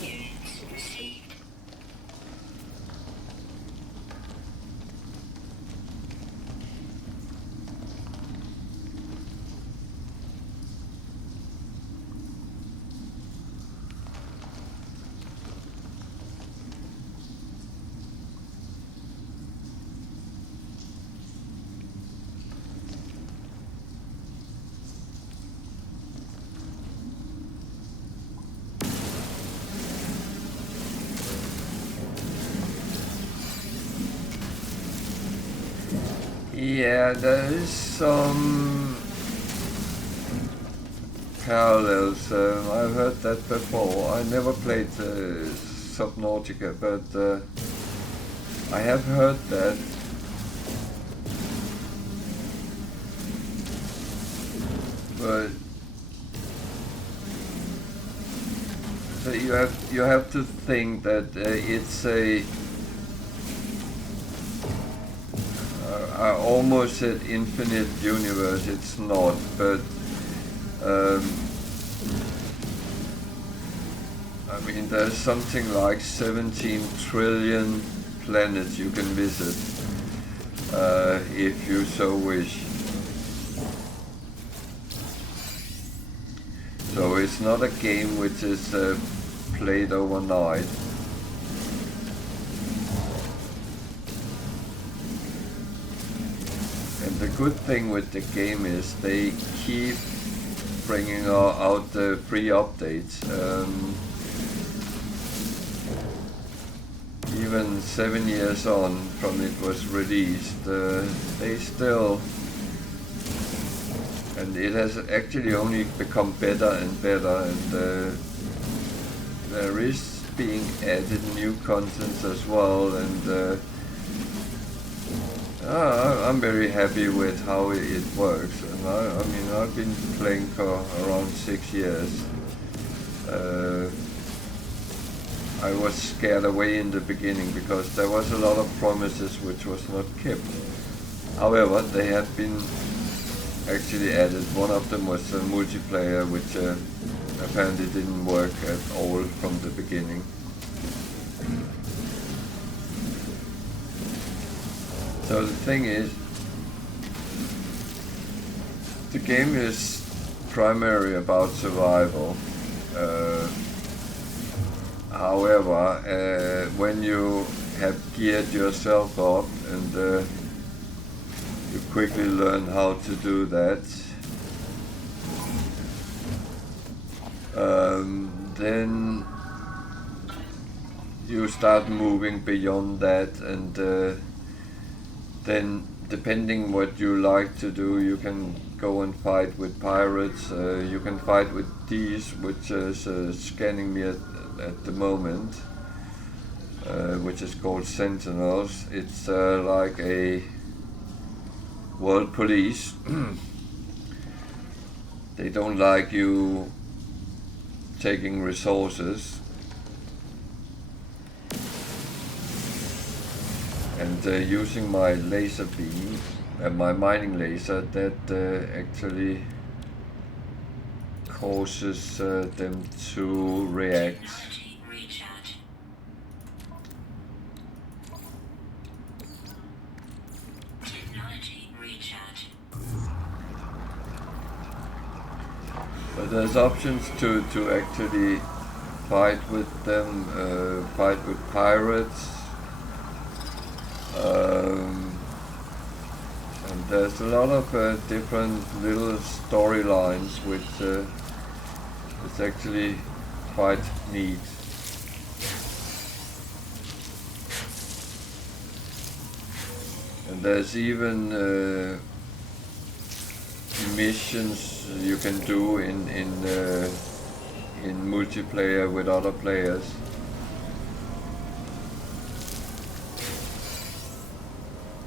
Units received. Yeah, there is some parallels. I've heard that before. I never played Subnautica, but I have heard that. But so you have to think that it's a I almost said infinite universe. It's not, but I mean there's something like 17 trillion planets you can visit if you so wish. So it's not a game which is played overnight. And the good thing with the game is they keep bringing out the free updates. Even 7 years on from it was released, they still, and it has actually only become better and better, and there is being added new contents as well, and I'm very happy with how it works. And I mean, I've been playing for around 6 years. I was scared away in the beginning because there was a lot of promises which was not kept. However, they have been actually added. One of them was a multiplayer, which apparently didn't work at all from the beginning. So the thing is, the game is primarily about survival. However, when you have geared yourself up and you quickly learn how to do that, then you start moving beyond that, and then depending what you like to do, you can go and fight with pirates, you can fight with these, which is scanning me at the moment, which is called Sentinels. It's like a world police. They don't like you taking resources, and using my laser beam, my mining laser, that actually causes them to react. Technology recharge. Technology recharge. But there's options to actually fight with them, fight with pirates, and there's a lot of different little storylines which is actually quite neat. And there's even missions you can do in multiplayer with other players.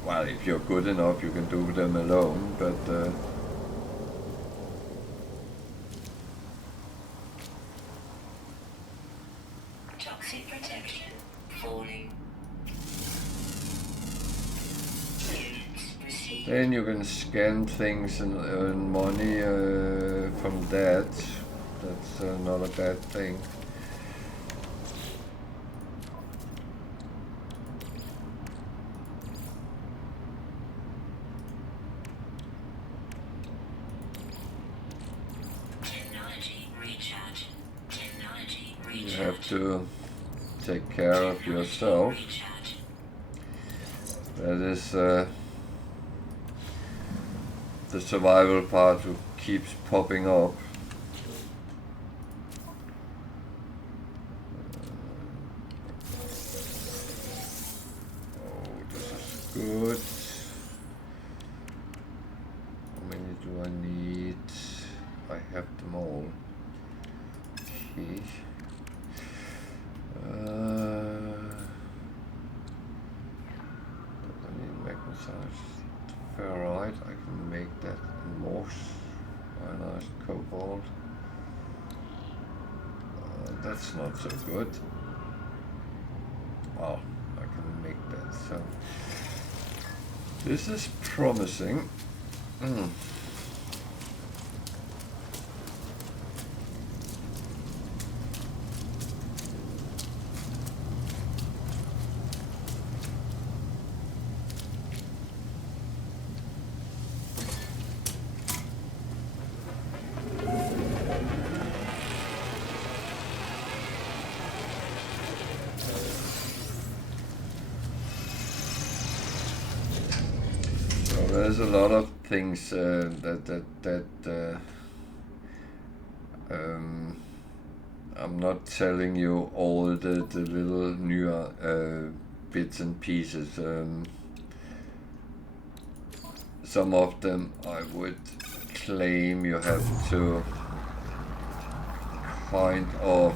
Well, if you're good enough, you can do them alone, but Toxic protection falling. received. Then you can scan things and earn money from that. That's not a bad thing. Technology recharge. Technology You recharge. have to take care of yourself. Recharge. That is the survival part who keeps popping up. Oh, this is good. How many do I need? I have them all. Okay. I need magnetized ferrite. I can make that in moss. Ionized cobalt. That's not so good. Oh, I can make that. So this is promising. There's a lot of things that I'm not telling you all the little new bits and pieces. Some of them I would claim you have to kind of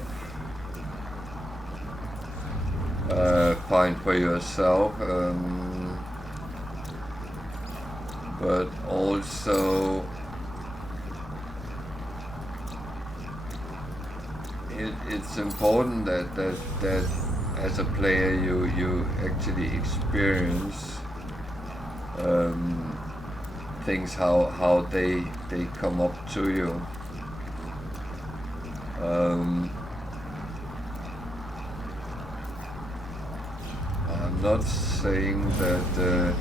find for yourself. But also it's important that as a player you actually experience things how they come up to you. I'm not saying that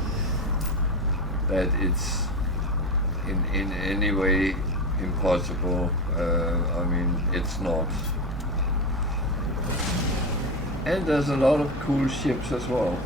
it's in any way impossible. I mean, it's not. And there's a lot of cool ships as well.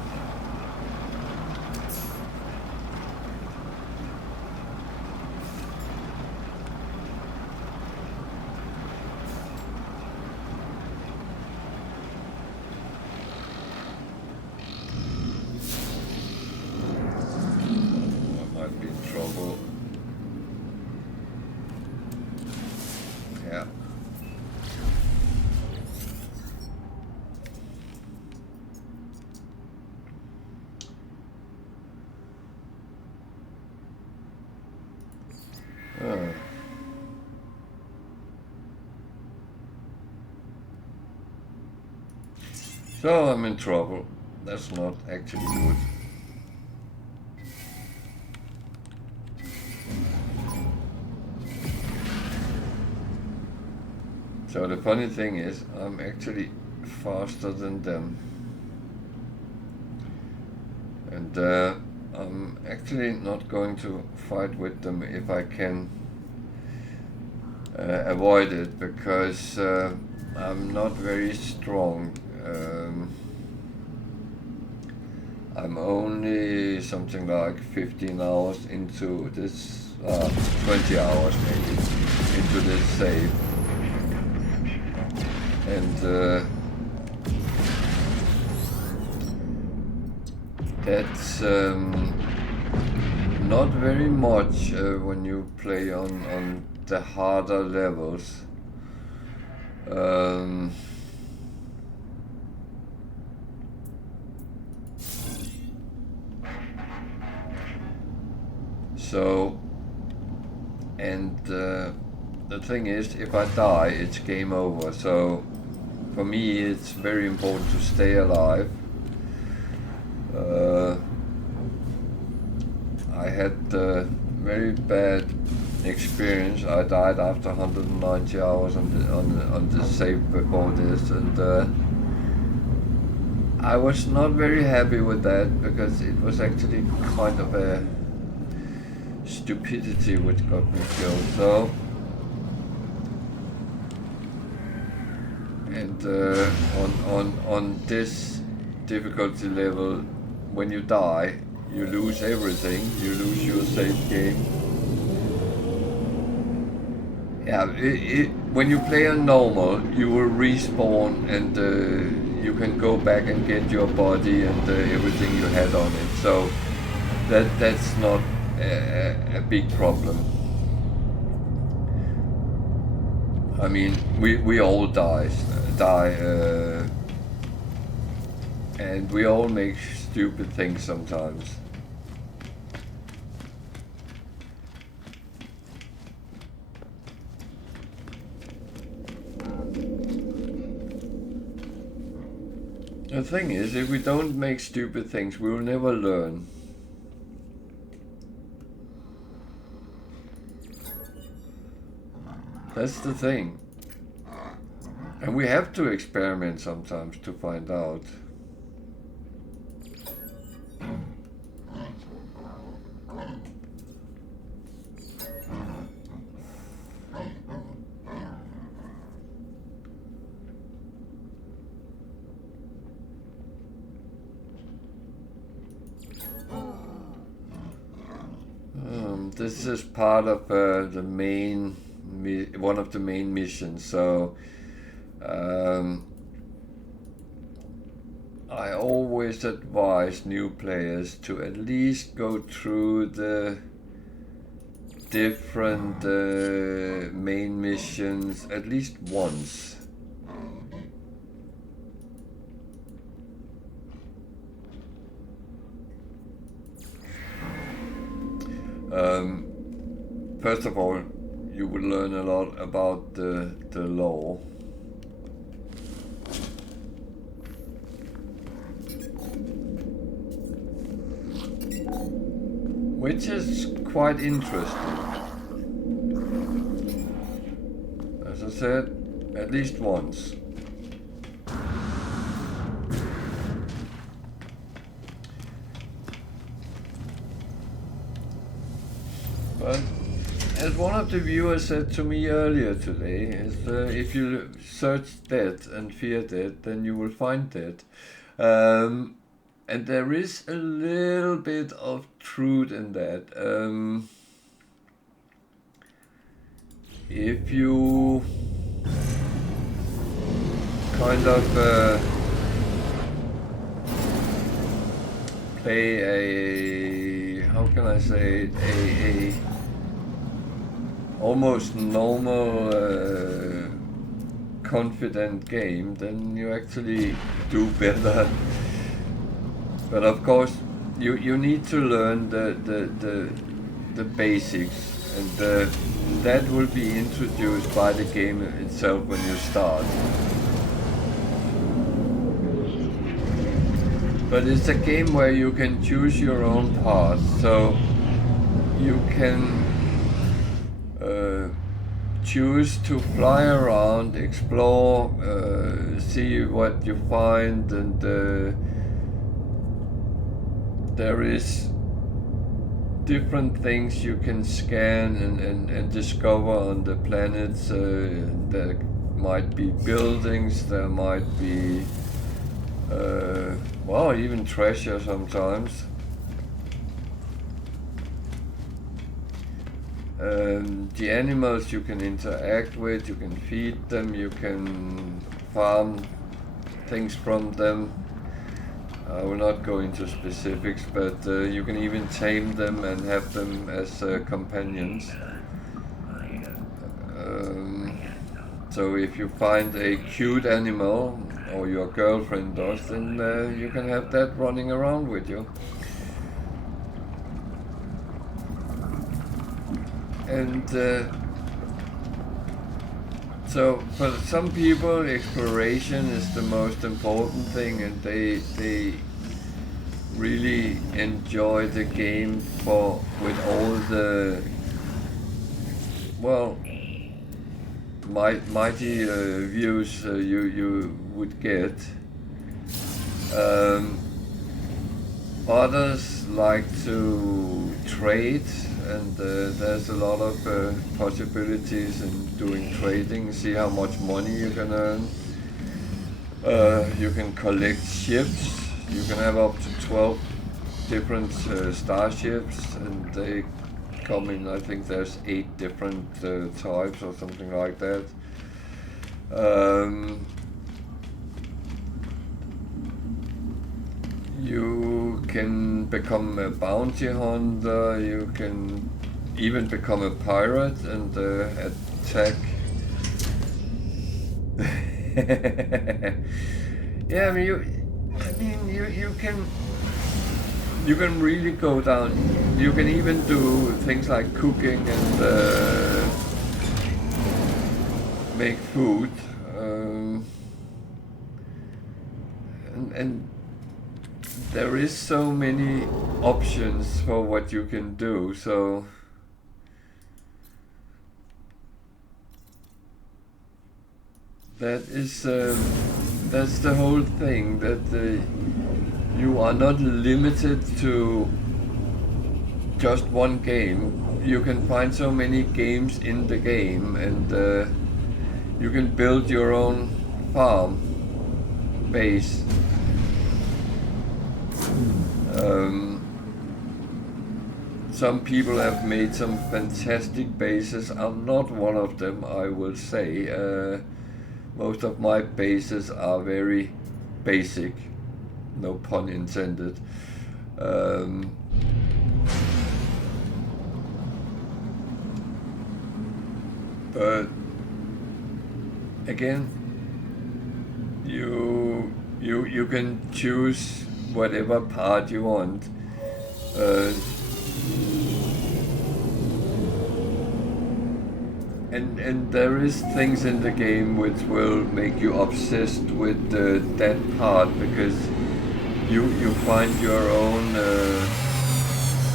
So I'm in trouble. That's not actually good. So the funny thing is, I'm actually faster than them. And I'm actually not going to fight with them if I can avoid it, because I'm not very strong. I'm only something like 15 hours into this, 20 hours maybe, into this save. And that's not very much when you play on the harder levels. So, and the thing is, if I die, it's game over. So, for me, it's very important to stay alive. I had a very bad experience. I died after 190 hours on the save before this, and I was not very happy with that because it was actually kind of a stupidity which got me killed. So, and on this difficulty level, when you die, you lose everything. You lose your save game. Yeah, when you play on normal, you will respawn and you can go back and get your body and everything you had on it. So that's not a big problem. I mean, we all die, and we all make stupid things sometimes. The thing is, if we don't make stupid things, we will never learn. That's the thing. And we have to experiment sometimes to find out. This is part of the main, one of the main missions. So I always advise new players to at least go through the different main missions at least once. First of all, you will learn a lot about the law. Which is quite interesting. As I said, at least once. But as one of the viewers said to me earlier today, is if you search death and fear death, then you will find death. And there is a little bit of truth in that. If you kind of play a, how can I say it, a almost normal confident game, then you actually do better. But of course, you need to learn the basics, and that will be introduced by the game itself when you start. But it's a game where you can choose your own path, so you can choose to fly around, explore, see what you find, and there is different things you can scan and discover on the planets. There might be buildings, there might be well, even treasure sometimes. The animals you can interact with, you can feed them, you can farm things from them. I will not go into specifics, but you can even tame them and have them as companions. So if you find a cute animal, or your girlfriend does, then you can have that running around with you. And so for some people, exploration is the most important thing, and they really enjoy the game with all the mighty views you would get. Others like to trade, and there's a lot of possibilities in doing trading. See how much money you can earn. You can collect ships. You can have up to 12 different starships, and they come in, I think there's 8 different types or something like that. You can become a bounty hunter, you can even become a pirate and attack. Yeah, I mean, you can really go down. You can even do things like cooking and make food, and there is so many options for what you can do. So that is that's the whole thing, that you are not limited to just one game. You can find so many games in the game, and you can build your own farm base. Some people have made some fantastic bases. I'm not one of them, I will say. Most of my bases are very basic, no pun intended. But again, you can choose whatever part you want. And there is things in the game which will make you obsessed with that part, because you find your own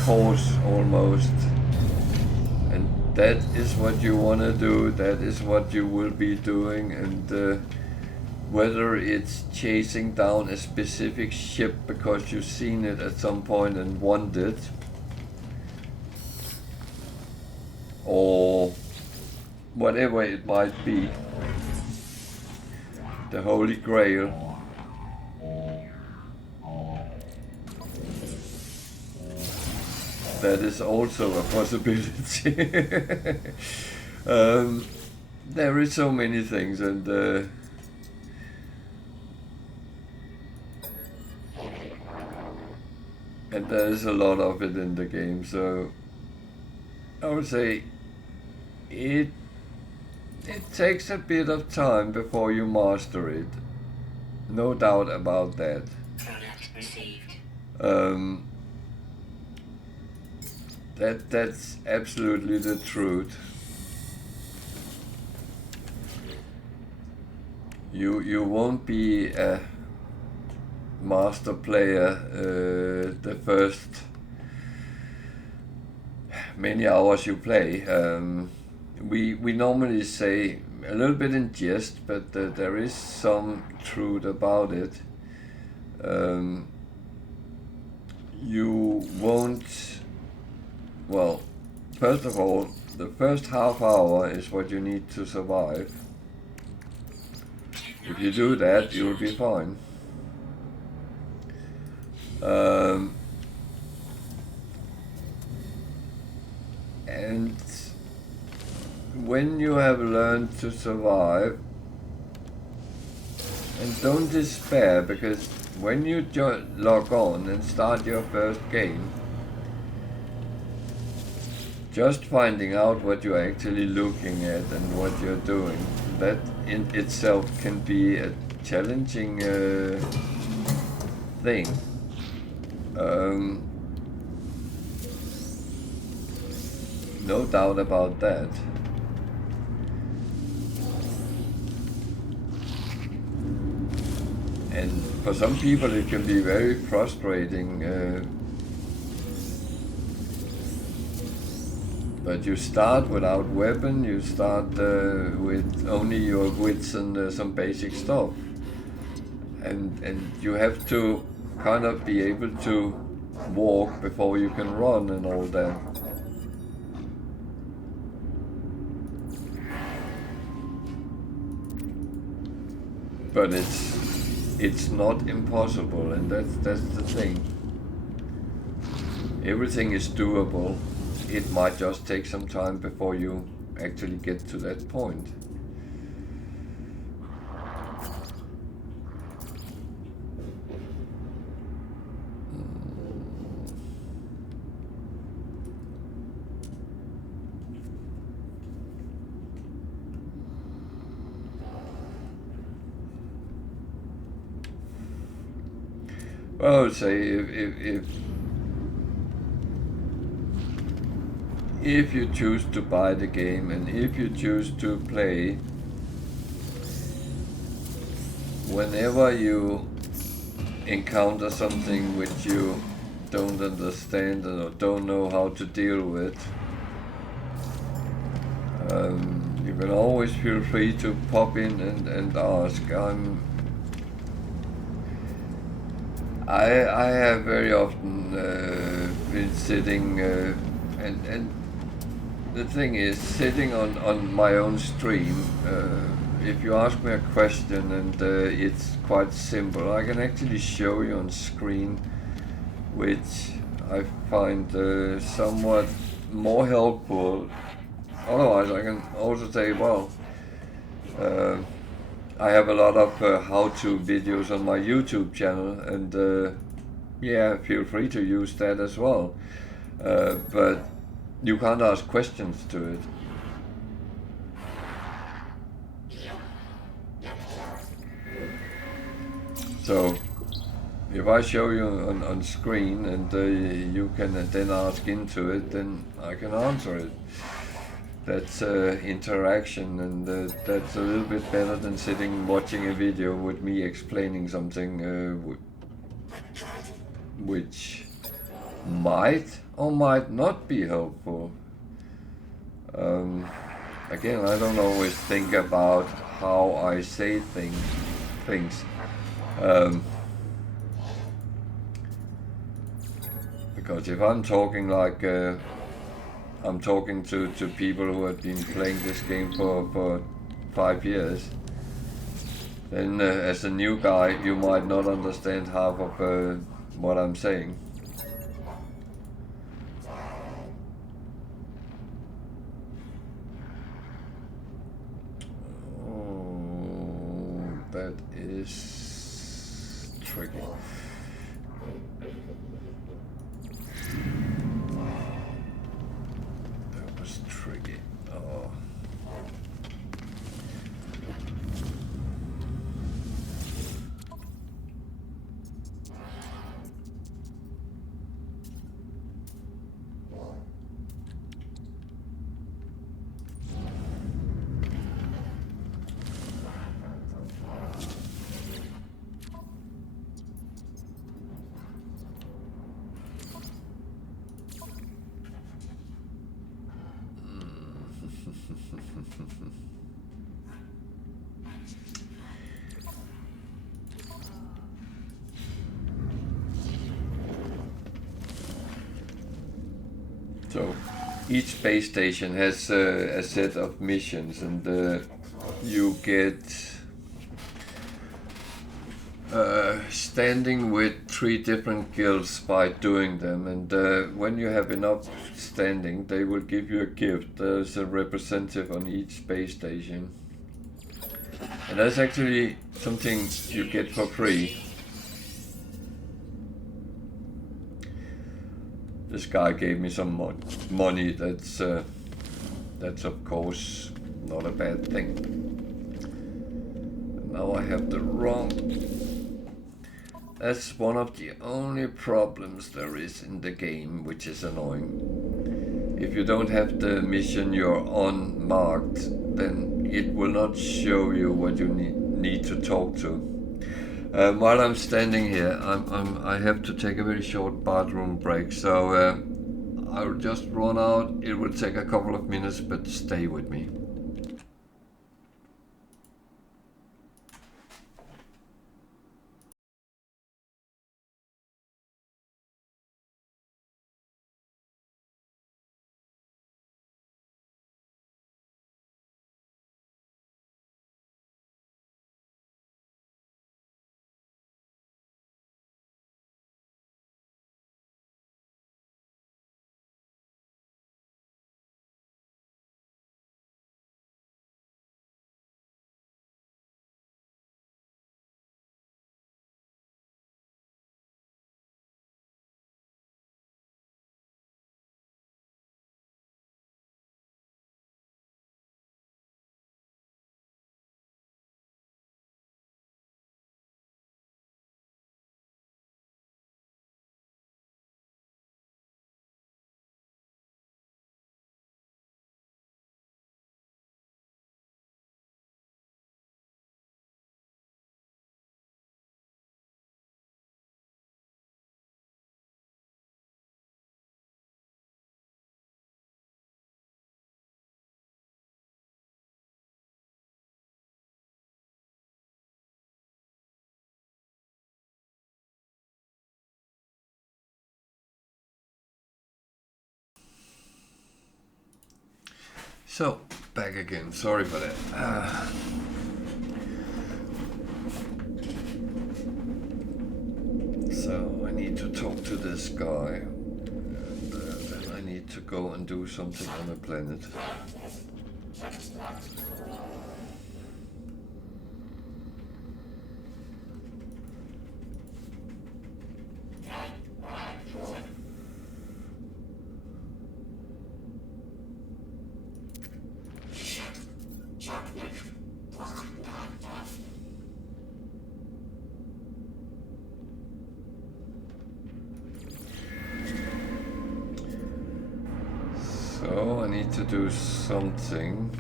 course almost, and that is what you want to do, that is what you will be doing. And whether it's chasing down a specific ship because you've seen it at some point and want it, or whatever it might be, the Holy Grail. That is also a possibility. There is so many things, and there is a lot of it in the game. So I would say it takes a bit of time before you master it, no doubt about that. Product received. That's absolutely the truth. You won't be a master player the first many hours you play. We normally say a little bit in jest, but there is some truth about it. You won't. Well, first of all, the first half hour is what you need to survive. If you do that, you'll be fine. And when you have learned to survive, and don't despair, because when you log on and start your first game, just finding out what you're actually looking at and what you're doing, that in itself can be a challenging thing. No doubt about that. And for some people it can be very frustrating, but you start without weapon, you start with only your wits and some basic stuff. And you have to kind of be able to walk before you can run and all that. But it's not impossible, and that's the thing. Everything is doable. It might just take some time before you actually get to that point. Well, I would say if you choose to buy the game and if you choose to play, whenever you encounter something which you don't understand or don't know how to deal with, you can always feel free to pop in and ask. I have very often been sitting and the thing is, sitting on my own stream, if you ask me a question and it's quite simple, I can actually show you on screen, which I find somewhat more helpful. Otherwise I can also say, well, I have a lot of how-to videos on my YouTube channel, and yeah, feel free to use that as well. But you can't ask questions to it. So if I show you on screen and you can then ask into it, then I can answer it. That's interaction, and that's a little bit better than sitting watching a video with me explaining something which might or might not be helpful. Again, I don't always think about how I say things. Because if I'm talking like I'm talking to people who have been playing this game for 5 years, then as a new guy you might not understand half of what I'm saying. Oh, that is tricky. Tricky. Oh. So each space station has a set of missions, and you get standing with 3 different guilds by doing them, and when you have enough standing, they will give you a gift. There's a representative on each space station, and that's actually something you get for free. This guy gave me some money. That's of course not a bad thing. Now I have the wrong. That's one of the only problems there is in the game, which is annoying. If you don't have the mission you're on marked, then it will not show you what you need to talk to. While I'm standing here, I have to take a very short bathroom break, so I'll just run out. It will take a couple of minutes, but stay with me. So, back again. Sorry for that. So, I need to talk to this guy. And then I need to go and do something on the planet. So I need to do something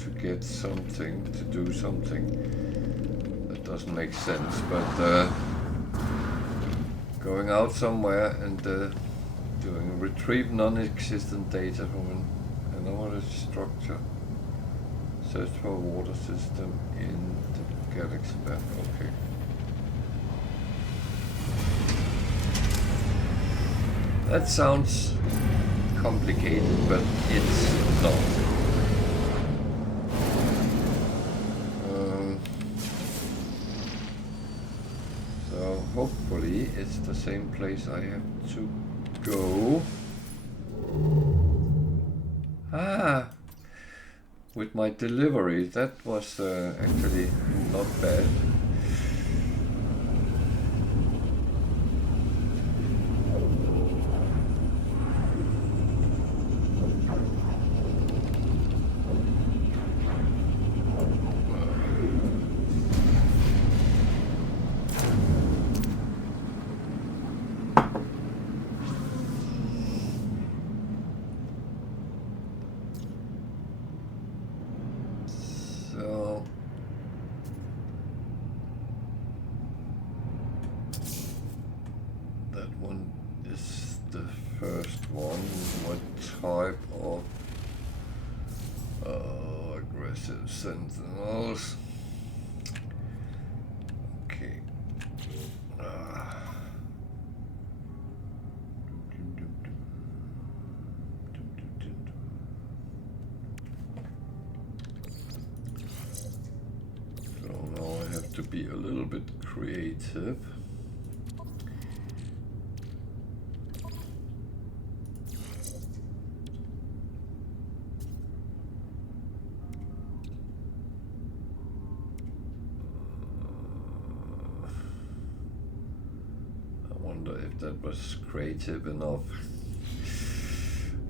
to get something to do something. That doesn't make sense, but going out somewhere and doing retrieve non-existent data from an anomalous structure. Search for a water system in the galaxy map. Okay. That sounds complicated, but it's not. So hopefully it's the same place I have to go. With my delivery, that was actually not bad. Sentinels. Okay. So now I have to be a little bit creative. That was creative enough.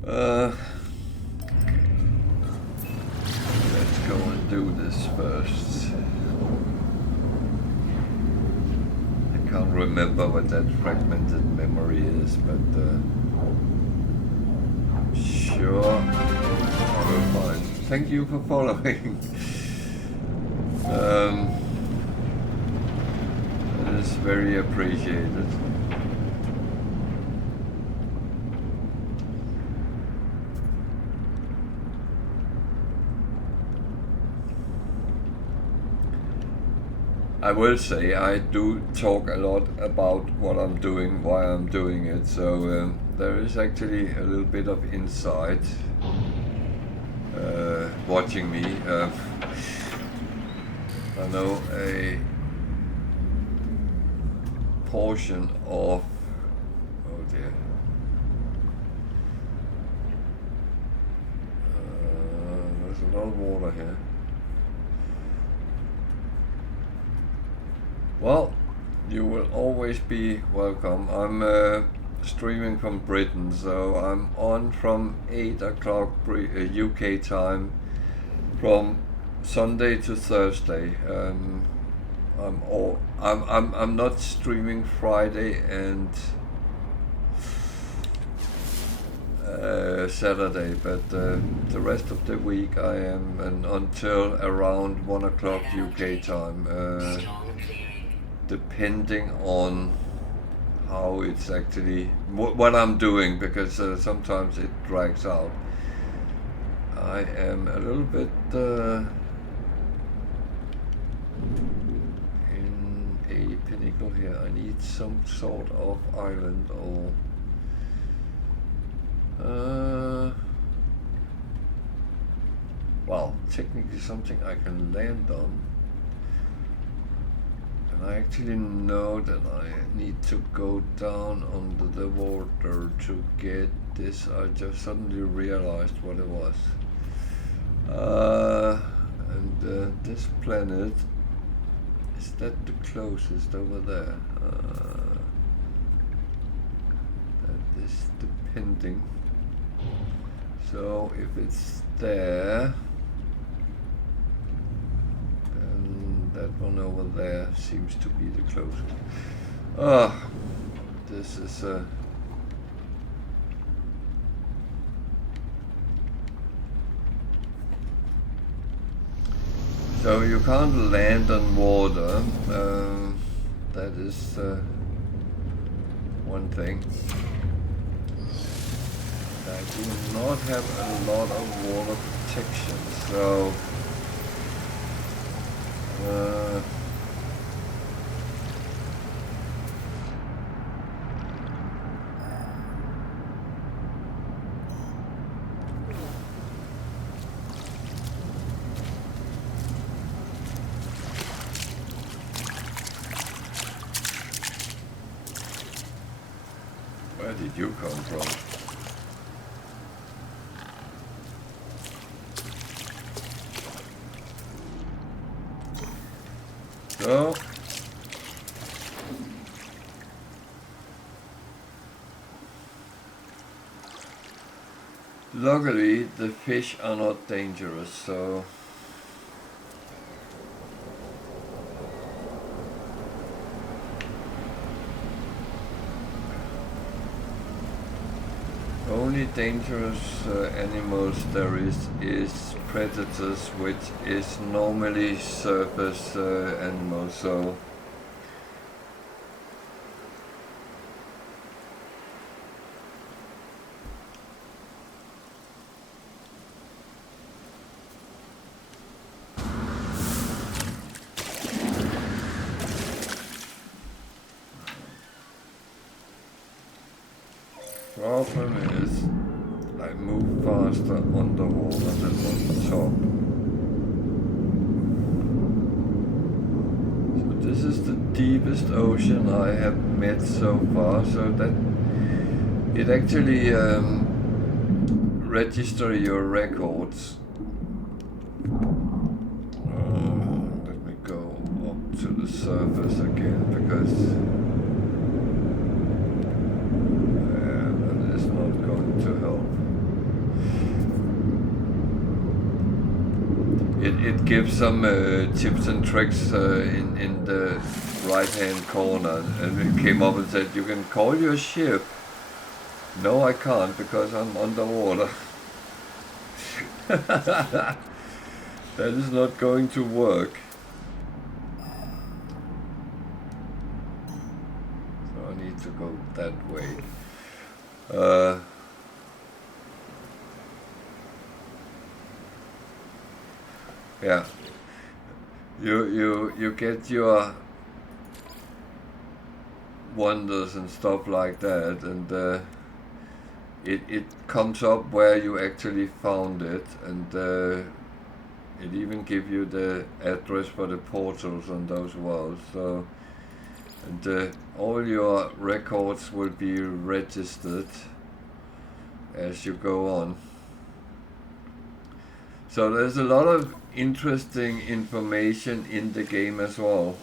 Let's go and do this first. I can't remember what that fragmented memory is, but sure, I will find. Thank you for following. very appreciated. I will say I do talk a lot about what I'm doing, why I'm doing it, so there is actually a little bit of insight watching me. I know a portion of, oh dear, there's a lot of water here. Well, you will always be welcome. I'm streaming from Britain, so I'm on from 8 o'clock UK time from Sunday to Thursday. I'm not streaming Friday and Saturday, but the rest of the week I am, and until around 1 o'clock UK time. Depending on how it's actually what I'm doing, because sometimes it drags out. I am a little bit in a pinnacle here. I need some sort of island or well, technically something I can land on. I actually know that I need to go down under the water to get this. I just suddenly realized what it was. And this planet, is that the closest over there? That is depending. So if it's there, that one over there seems to be the closest. This is so you can't land on water. That is one thing. I do not have a lot of water protection, so where did you come from? So, luckily the fish are not dangerous, so only dangerous animals there is predators, which is normally surface animals. So problem is I move faster underwater than on top. So this is the deepest ocean I have met so far, so that it actually register your records. Let me go up to the surface again, because to help. It gives some tips and tricks in the right hand corner, and it came up and said you can call your ship. No, I can't, because I'm underwater. That is not going to work. to go that way. Yeah, you get your wonders and stuff like that, and it comes up where you actually found it, and it even gives you the address for the portals on those worlds. So, and all your records will be registered as you go on. So there's a lot of interesting information in the game as well.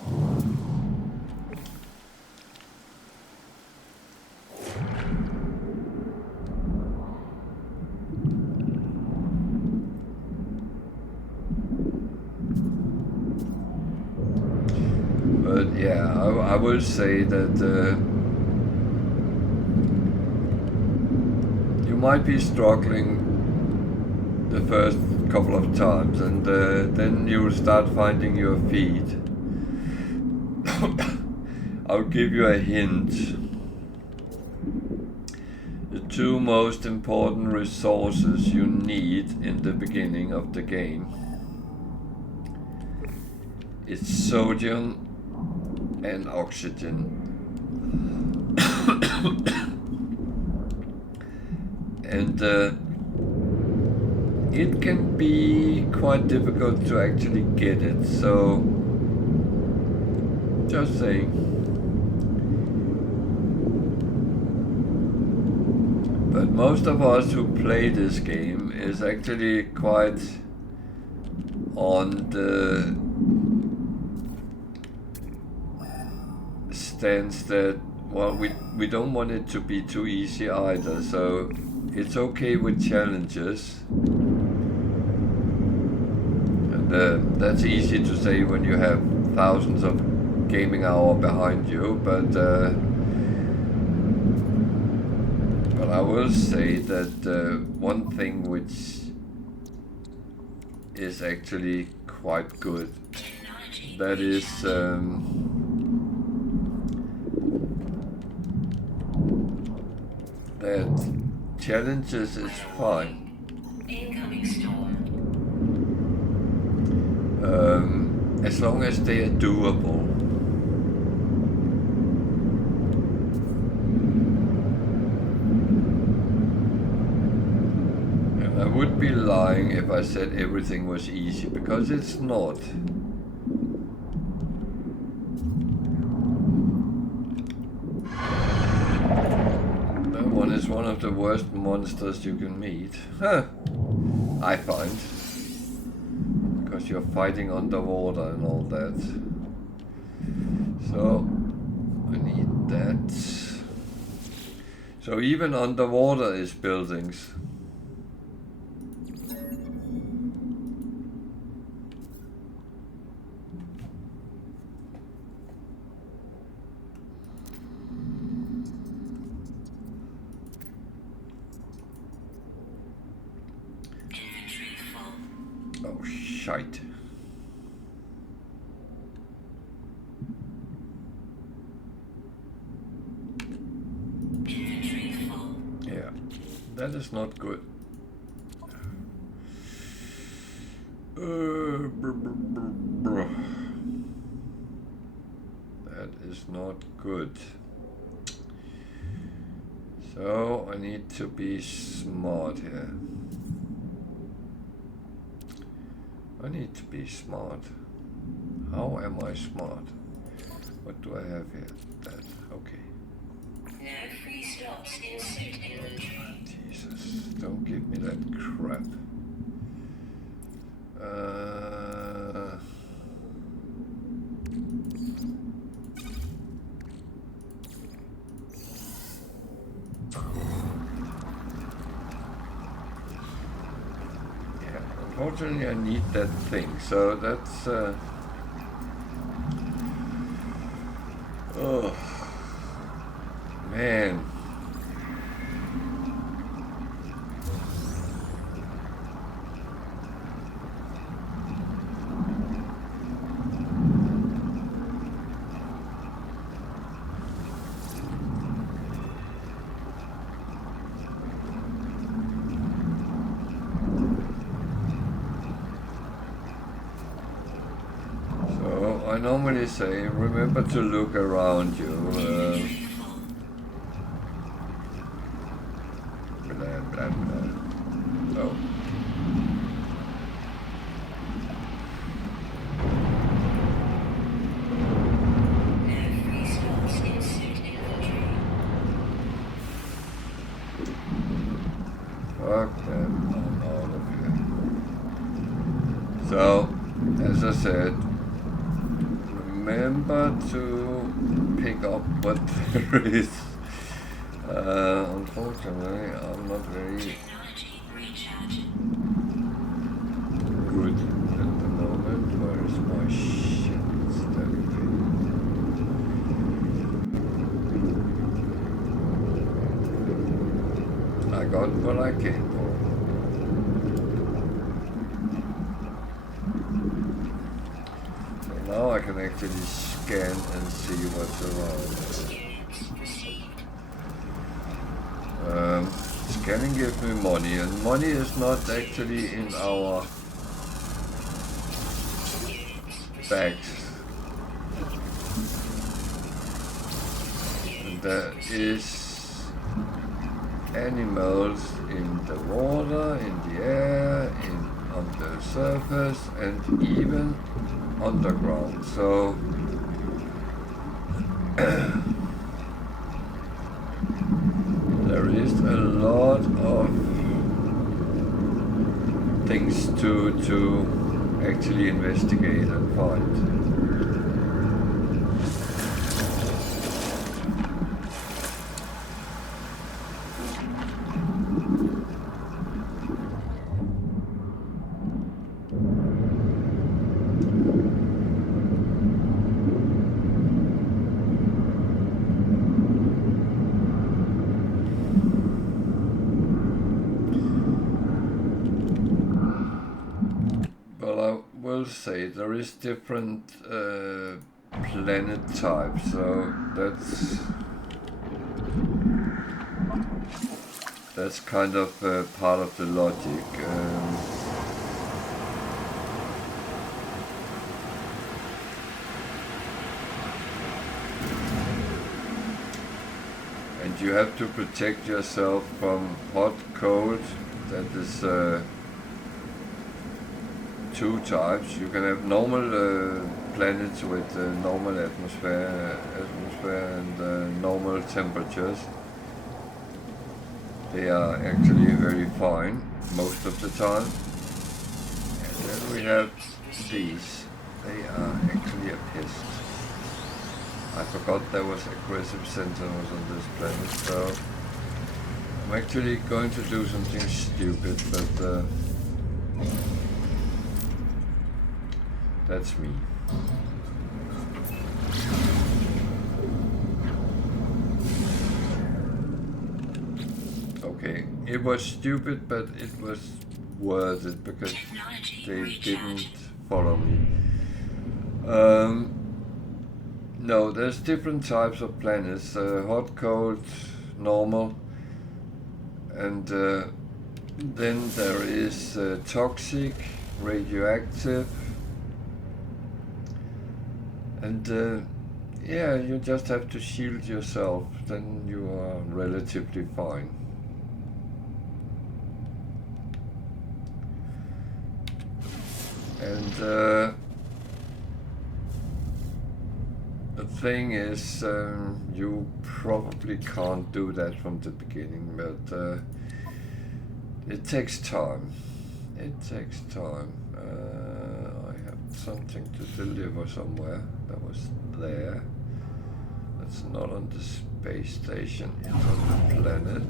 But yeah, I will say that you might be struggling the first couple of times, and then you will start finding your feet. I'll give you a hint. The two most important resources you need in the beginning of the game is sodium and oxygen. And it can be quite difficult to actually get it, so just saying. But most of us who play this game is actually quite on the stance that, well, we don't want it to be too easy either, so it's okay with challenges. And that's easy to say when you have thousands of gaming hours behind you, but I will say that one thing which is actually quite good, that is that challenges is fine. Incoming storm. As long as they are doable. And I would be lying if I said everything was easy, because it's not. That one is one of the worst monsters you can meet. Huh. I find. Because you're fighting underwater and all that. So, I need that. So even underwater is buildings. Inventory full. Oh, shite. Inventory full. Yeah, that is not good. That is not good. So I need to be smart here. I need to be smart. How am I smart? What do I have here? That, okay. No free slots in suit inventory. Jesus, don't give me that crap. Yeah, unfortunately I need that thing, so that's oh man. normally say, remember to look around you. Blah, blah, blah. Oh. Fuck them on all of you. So, as I said, remember to pick up what there is. Unfortunately, I'm not very good at the moment. Where is my shit? I got what I came for. So now I can actually scan and see what's around. Scanning gives me money, and money is not actually in our bags. And there is animals in the water, in the air, on the surface, and even underground. So there is a lot of things to actually investigate and find. Say there is different planet types, so that's kind of part of the logic. And you have to protect yourself from hot, cold. That is two types. You can have normal planets with normal atmosphere and normal temperatures. They are actually very fine most of the time. And then we have these. They are actually a pest. I forgot there was aggressive sentinels on this planet, so I'm actually going to do something stupid, but that's me. Okay, it was stupid, but it was worth it because they didn't follow me. No, there's different types of planets, hot, cold, normal, and then there is toxic, radioactive, and yeah, you just have to shield yourself, then you are relatively fine. And the thing is, you probably can't do that from the beginning, but it takes time. It takes time. I have something to deliver somewhere. That was there. That's not on the space station, it's on the planet.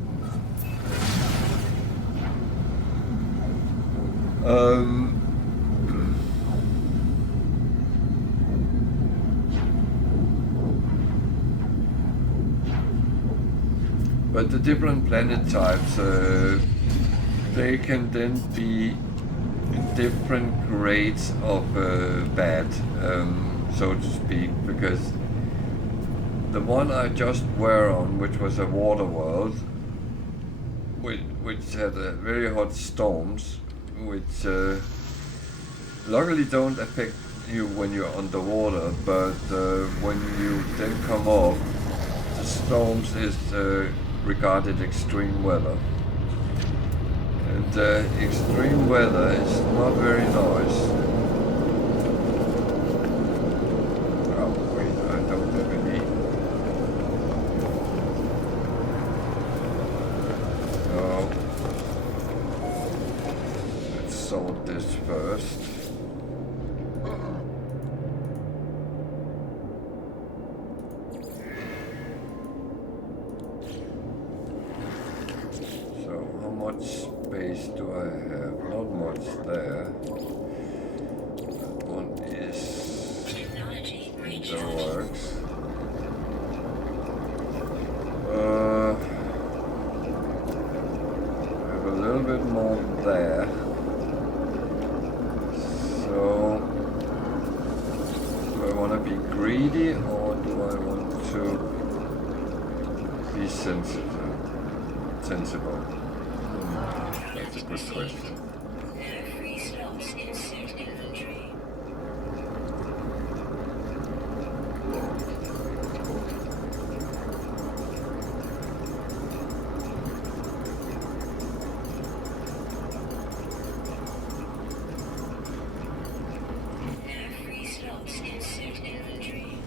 But the different planet types, they can then be different grades of bad, so to speak, because the one I just were on, which was a water world, which had very hot storms, which luckily don't affect you when you're underwater, but when you then come up, the storms is regarded extreme weather. And extreme weather is not very nice. Oh wait, I don't have any. So let's sort this first. Space do I have? Not much there. That one is the works. I have a little bit more there. So do I want to be greedy or do I want to be sensible? That's a good question. Free slots in suit inventory. Free slots in suit inventory.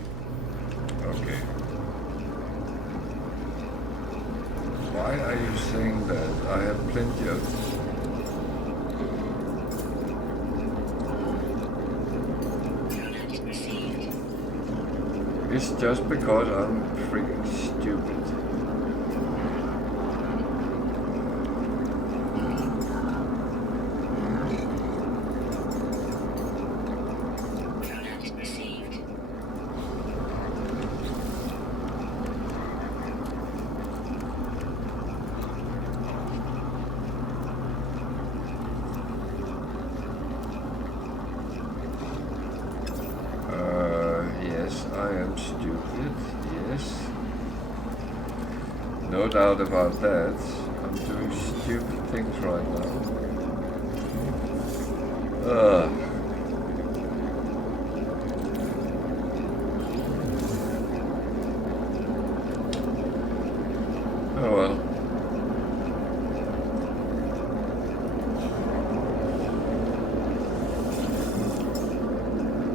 Okay. Why are you saying that? I have plenty of... It's just because I'm freaking stupid. No doubt about that. I'm doing stupid things right now. Oh well.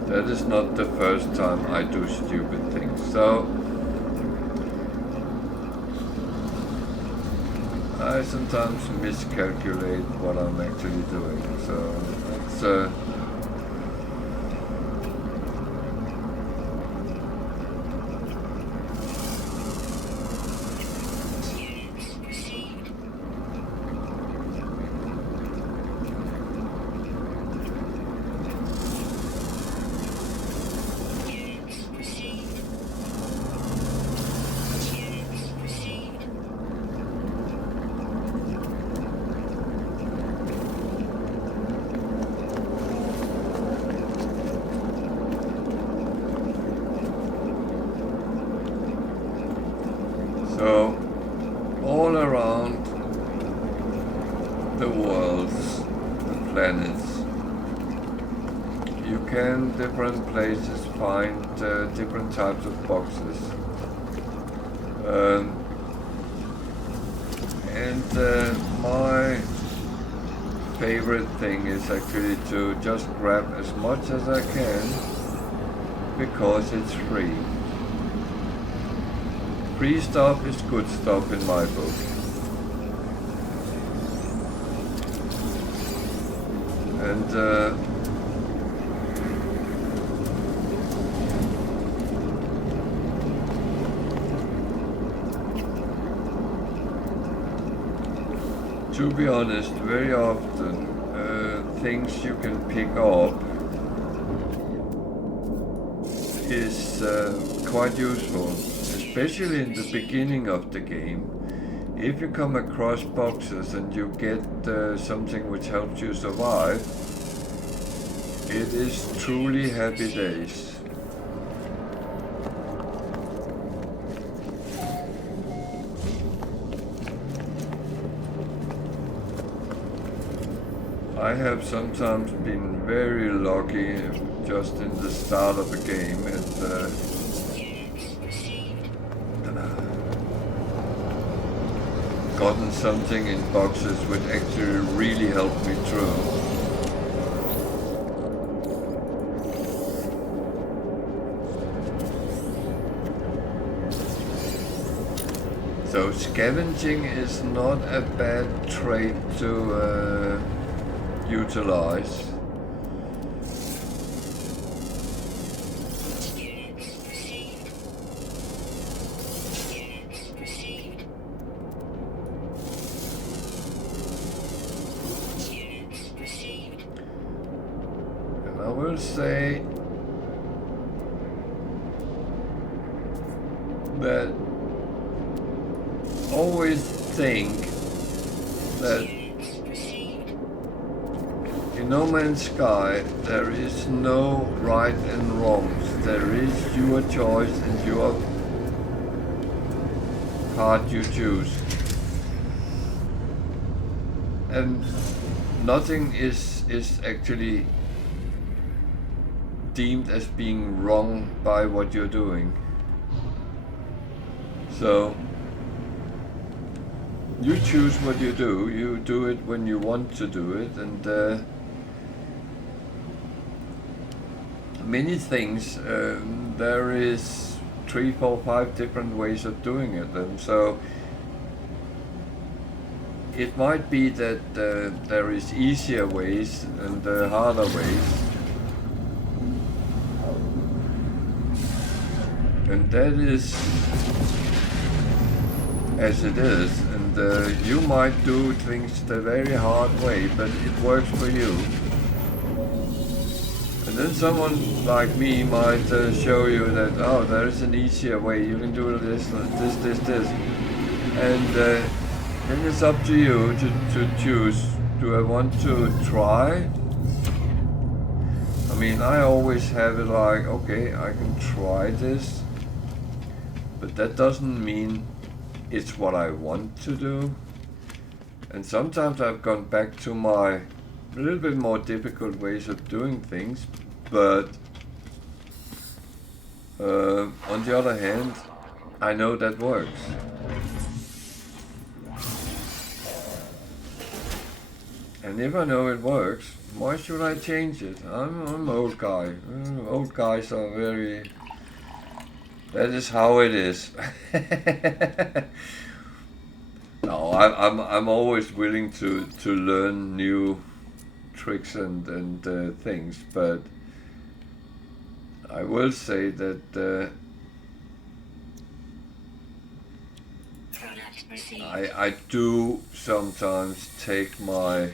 That is not the first time I do stupid things. So I sometimes miscalculate what I'm actually doing, so that's so all around the worlds, the planets, you can different places find different types of boxes. My favorite thing is actually to just grab as much as I can because it's free. Free stuff is good stuff in my book. And to be honest, very often things you can pick up is quite useful, especially in the beginning of the game. If you come across boxes and you get something which helps you survive, it is truly happy days. I have sometimes been very lucky just in the start of the game, and gotten something in boxes which actually really helped me through. So scavenging is not a bad trait to utilize. And I will say that always think that in No Man's Sky there is no right and wrongs. There is your choice and your path you choose. And nothing is actually deemed as being wrong by what you're doing. So you choose what you do it when you want to do it, and many things, there is 3, 4, 5 different ways of doing it, and so it might be that there is easier ways and harder ways, and that is as it is, and you might do things the very hard way, but it works for you. And then someone like me might show you that, oh, there is an easier way, you can do this, and then it's up to you to choose. Do I want to try? I mean, I always have it like, okay, I can try this, but that doesn't mean it's what I want to do. And sometimes I've gone back to my a little bit more difficult ways of doing things, but on the other hand, I know that works. And if I know it works, why should I change it? I'm an old guy. Old guys are very... That is how it is. No, I'm always willing to learn new tricks and things, but I will say that I do sometimes take my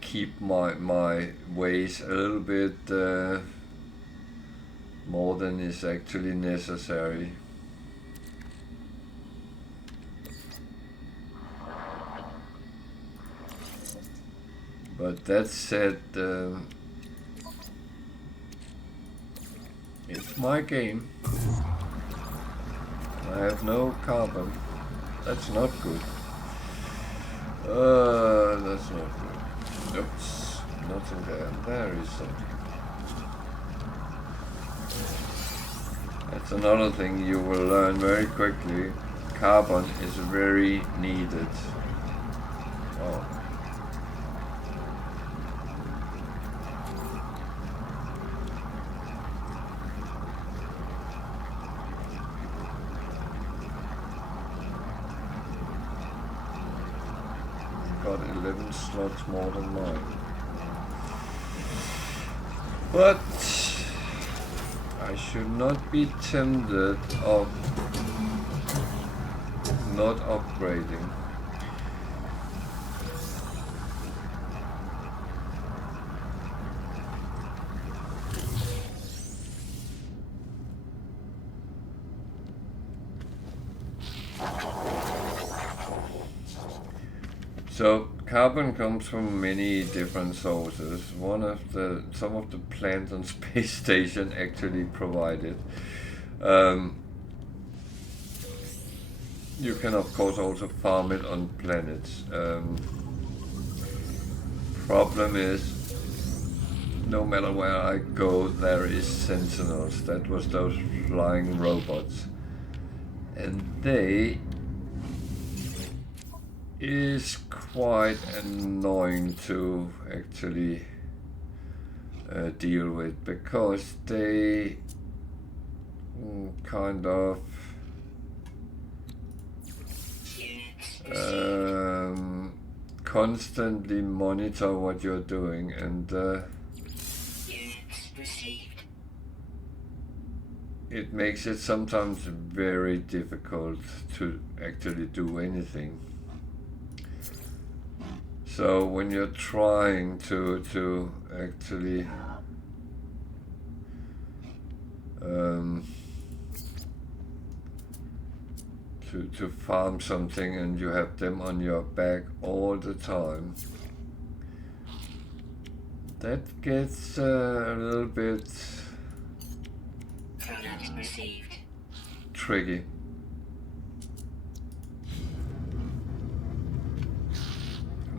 keep my ways a little bit more than is actually necessary. But that said, it's my game. I have no carbon. That's not good. That's not good. Oops, nothing there. There is something. That's another thing you will learn very quickly. Carbon is very needed. Oh. Got 11 slots more than mine. But I should not be tempted of not upgrading. So carbon comes from many different sources. Some of the plants on space station actually provide it. You can of course also farm it on planets. Problem is, no matter where I go, there is sentinels. That was those flying robots. And they is quite annoying to actually deal with, because they kind of constantly monitor what you're doing, and it makes it sometimes very difficult to actually do anything. So when you're trying to actually to farm something, and you have them on your back all the time, that gets a little bit tricky.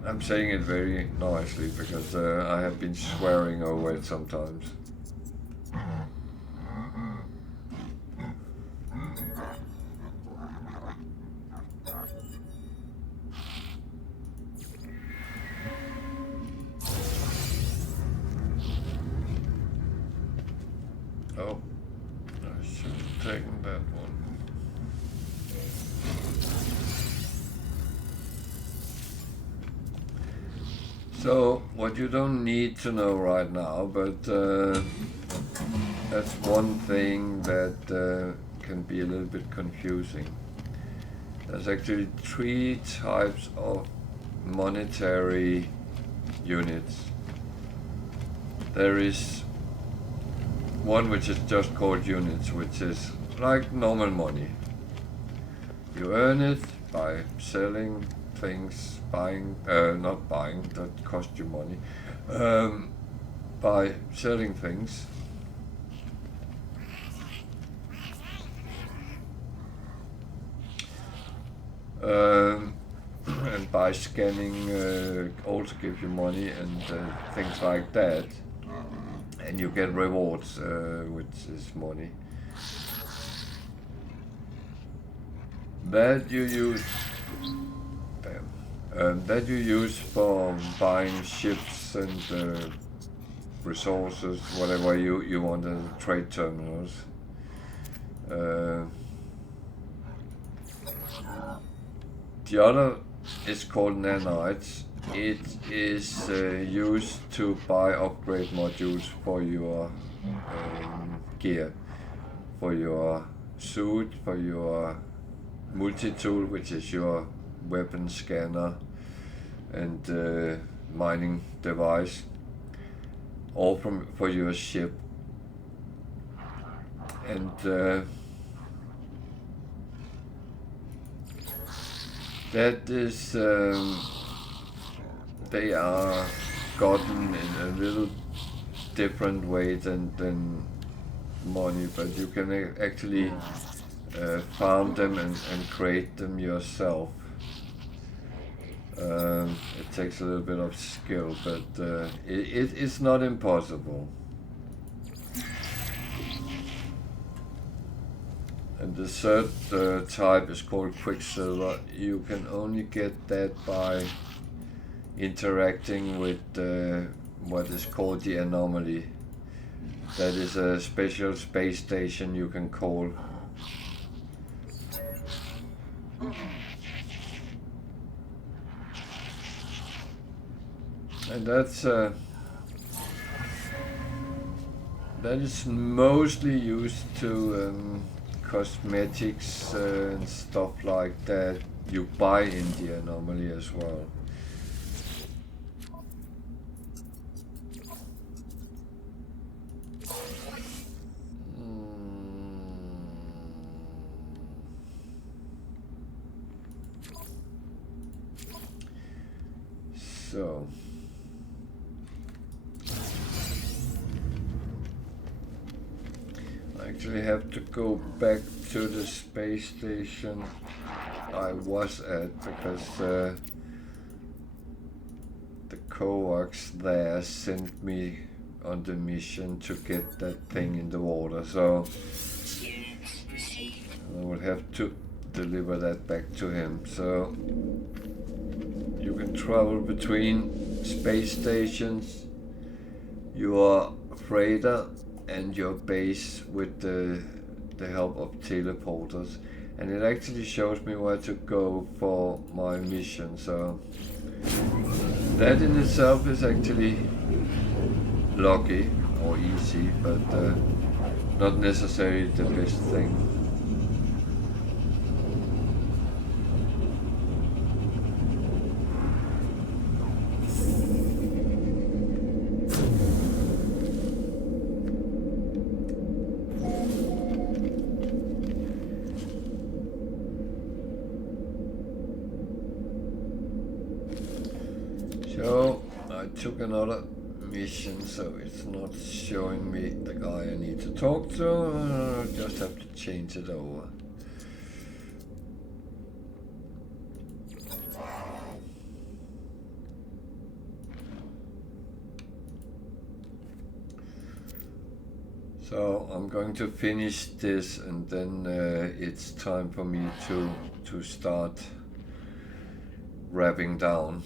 I'm saying it very nicely because I have been swearing over it sometimes. Oh, I should have taken that one. So, what you don't need to know right now, but that's one thing that can be a little bit confusing. There's actually 3 types of monetary units. There is one which is just called units, which is like normal money. You earn it by selling things, buying, not buying, that cost you money, by selling things. And by scanning also give you money and things like that. And you get rewards, which is money. That you use, that you use for buying ships and resources, whatever you want in trade terminals. The other is called nanites. It is used to buy upgrade modules for your gear, for your suit, for your multi-tool, which is your weapon scanner and mining device, all for your ship. And that is, they are gotten in a little different way than money, but you can actually farm them and create them yourself. It takes a little bit of skill, but it is not impossible. And the third type is called Quicksilver. You can only get that by interacting with what is called the anomaly. That is a special space station you can call. And that's that is mostly used to cosmetics and stuff like that. You buy in the anomaly as well. So I actually have to go back to the space station I was at, because the coax there sent me on the mission to get that thing in the water, so I will have to deliver that back to him. So you can travel between space stations, your freighter and your base with the help of teleporters, and it actually shows me where to go for my mission, so that in itself is actually lucky or easy, but not necessarily the best thing. So I took another mission, so it's not showing me the guy I need to talk to. I just have to change it over. So I'm going to finish this, and then it's time for me to start wrapping down.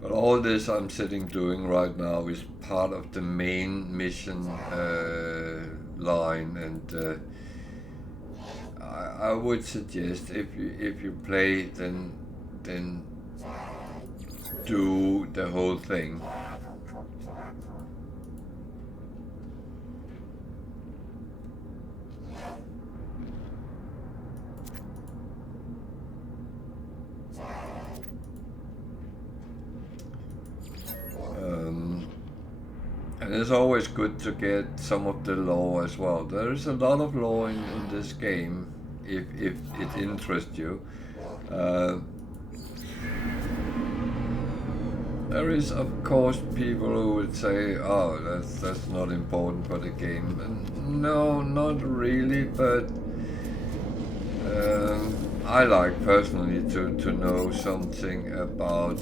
But all this I'm sitting doing right now is part of the main mission line, and I would suggest if you play, then do the whole thing. And it's always good to get some of the lore as well. There is a lot of lore in this game, if it interests you. There is, of course, people who would say, "Oh, that's not important for the game." And no, not really. But I like personally to know something about.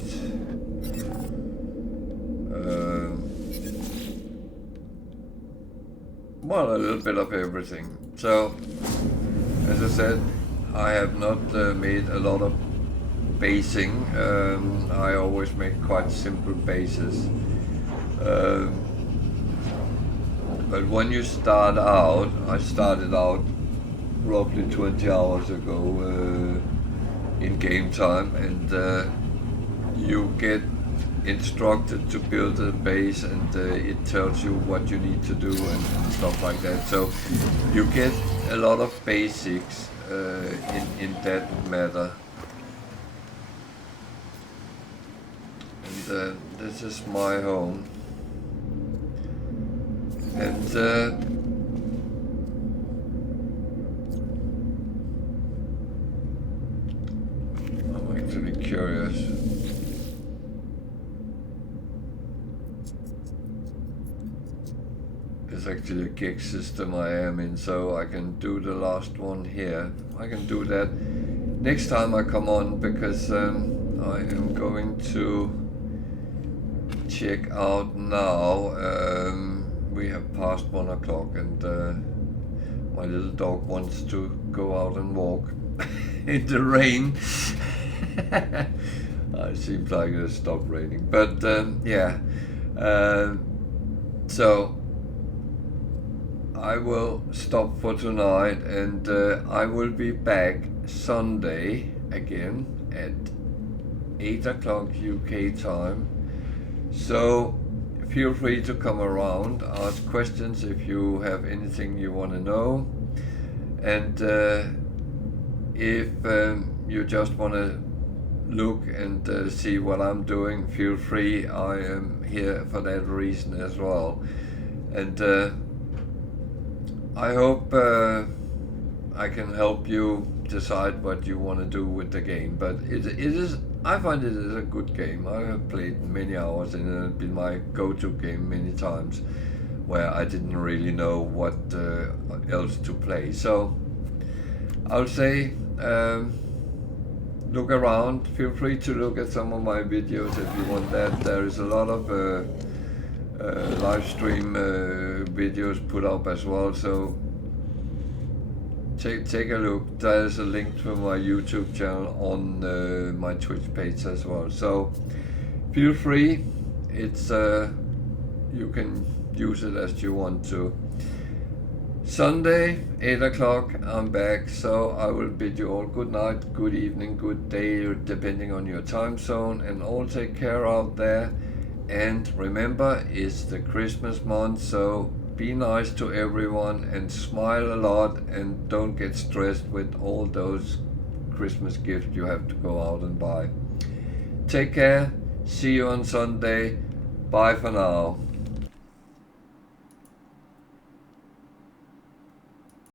Well, a little bit of everything. So, as I said, I have not made a lot of basing. I always make quite simple bases. But when you start out, I started out roughly 20 hours ago in game time, and you get instructed to build a base, and it tells you what you need to do and stuff like that. So you get a lot of basics in that matter. And this is my home, and I'm actually curious. It's actually a gig system I am in, so I can do the last one here. I can do that next time I come on, because I am going to check out now. We have passed 1 o'clock, and my little dog wants to go out and walk in the rain. It seems like it stopped raining, but yeah. So I will stop for tonight, and I will be back Sunday again at 8 o'clock UK time. So feel free to come around, ask questions if you have anything you want to know, and if you just want to look and see what I'm doing, feel free. I am here for that reason as well, and I hope I can help you decide what you want to do with the game. But it is I find it is a good game. I have played many hours and it has been my go-to game many times where I didn't really know what else to play. So I'll say look around. Feel free to look at some of my videos if you want that. There is a lot of live stream videos put up as well. So take a look. There's a link to my YouTube channel on my Twitch page as well. So feel free. It's you can use it as you want to. Sunday, 8 o'clock, I'm back, so I will bid you all good night, good evening, good day, depending on your time zone, and all take care out there. And remember, it's the Christmas month, so be nice to everyone and smile a lot, and don't get stressed with all those Christmas gifts you have to go out and buy. Take care, see you on Sunday, bye for now.